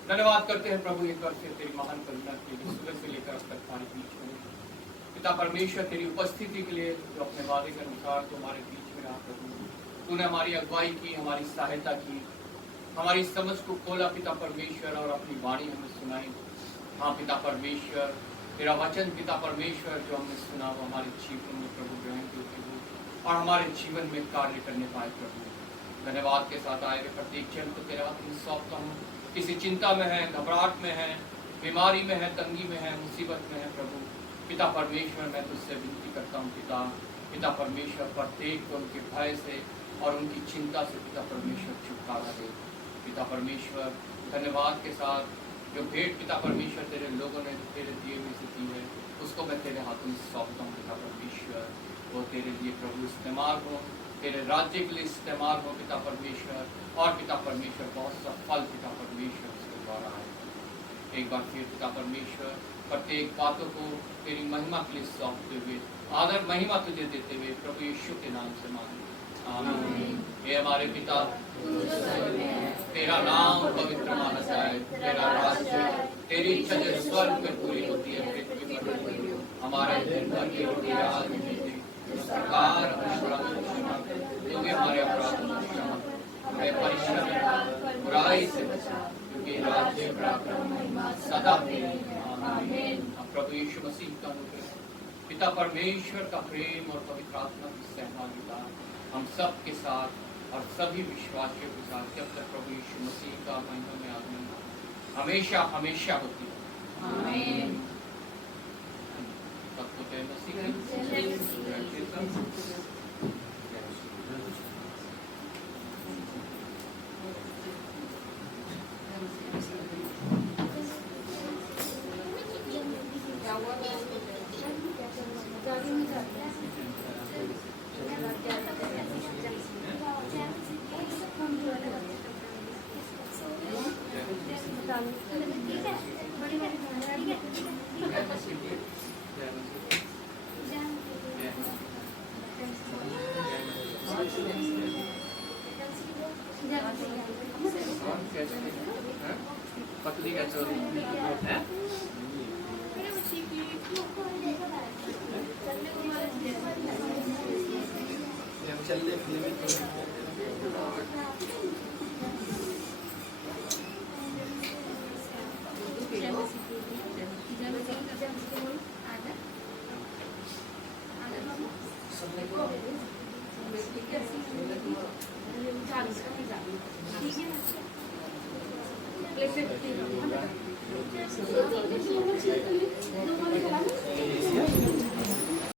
धन्यवाद करते हैं प्रभु एक बार फिर तेरी महान करुणा के लिए सुबह से लेकर अब तक हमारे बीच में। पिता परमेश्वर तेरी उपस्थिति के लिए जो अपने वादे के अनुसार तो हमारे बीच में रहा प्रभु, तूने हमारी अगुवाई की, हमारी सहायता की, हमारी समझ को खोला पिता परमेश्वर और अपनी वाणी हमें सुनाई। हाँ पिता परमेश्वर, तेरा वचन पिता परमेश्वर जो हमने सुना वो हमारे जीवन में प्रभु ग्रहण करते हो और हमारे जीवन में कार्य करने पाए प्रभु। धन्यवाद के साथ आए हुए प्रत्येक जन को तेरे हाथ में सौंपता हूँ। किसी चिंता में है, घबराहट में है, बीमारी में है, तंगी में है, मुसीबत में है प्रभु, पिता परमेश्वर मैं तुझसे विनती करता हूँ पिता परमेश्वर प्रत्येक को उनके भय से और उनकी चिंता से पिता परमेश्वर छुटकारा दे। पिता परमेश्वर धन्यवाद के साथ जो भेंट पिता परमेश्वर तेरे लोगों ने तेरे दिए हुए से दी है उसको मैं तेरे हाथों में सौंपता हूँ पिता परमेश्वर, वो तेरे लिए प्रभु इस्तेमाल हो तेरे राज्य के लिए इस्तेमाल हो पिता परमेश्वर, और पिता परमेश्वर बहुत सा फल पिता परमेश्वर उसके द्वारा आए। एक बार फिर पिता परमेश्वर प्रत्येक बातों को तेरी महिमा के लिए सौंपते हुए आदर महिमा तुझे देते हुए प्रभु यीशु के नाम से मांगे, आमीन। हे हमारे पिता, तेरा नाम पवित्र माना जाए, तेरा राज्य, तेरी इच्छा जो स्वर्ग में पूरी होती है पृथ्वी पर भी। हमारे दिन भर की रोटी आज हमें दे, इस प्रकार क्योंकि हमारे अपराधों को क्षमा, हमें परीक्षा में बुराई से बचा, क्योंकि राज्य पराक्रम महिमा सदा तेरी है, आमीन। प्रभु यीशु मसीह का अनुग्रह, पिता परमेश्वर का प्रेम और पवित्र आत्मा की सहभागिता हम सब के साथ और सभी विश्वासियों के साथ जब तक प्रभु यीशु मसीह का महिमा में आगमन हमेशा हमेशा होती है, आमीन। सबको जय मसीह की। पतली का चोरी है, चलने फिल्म ठीक है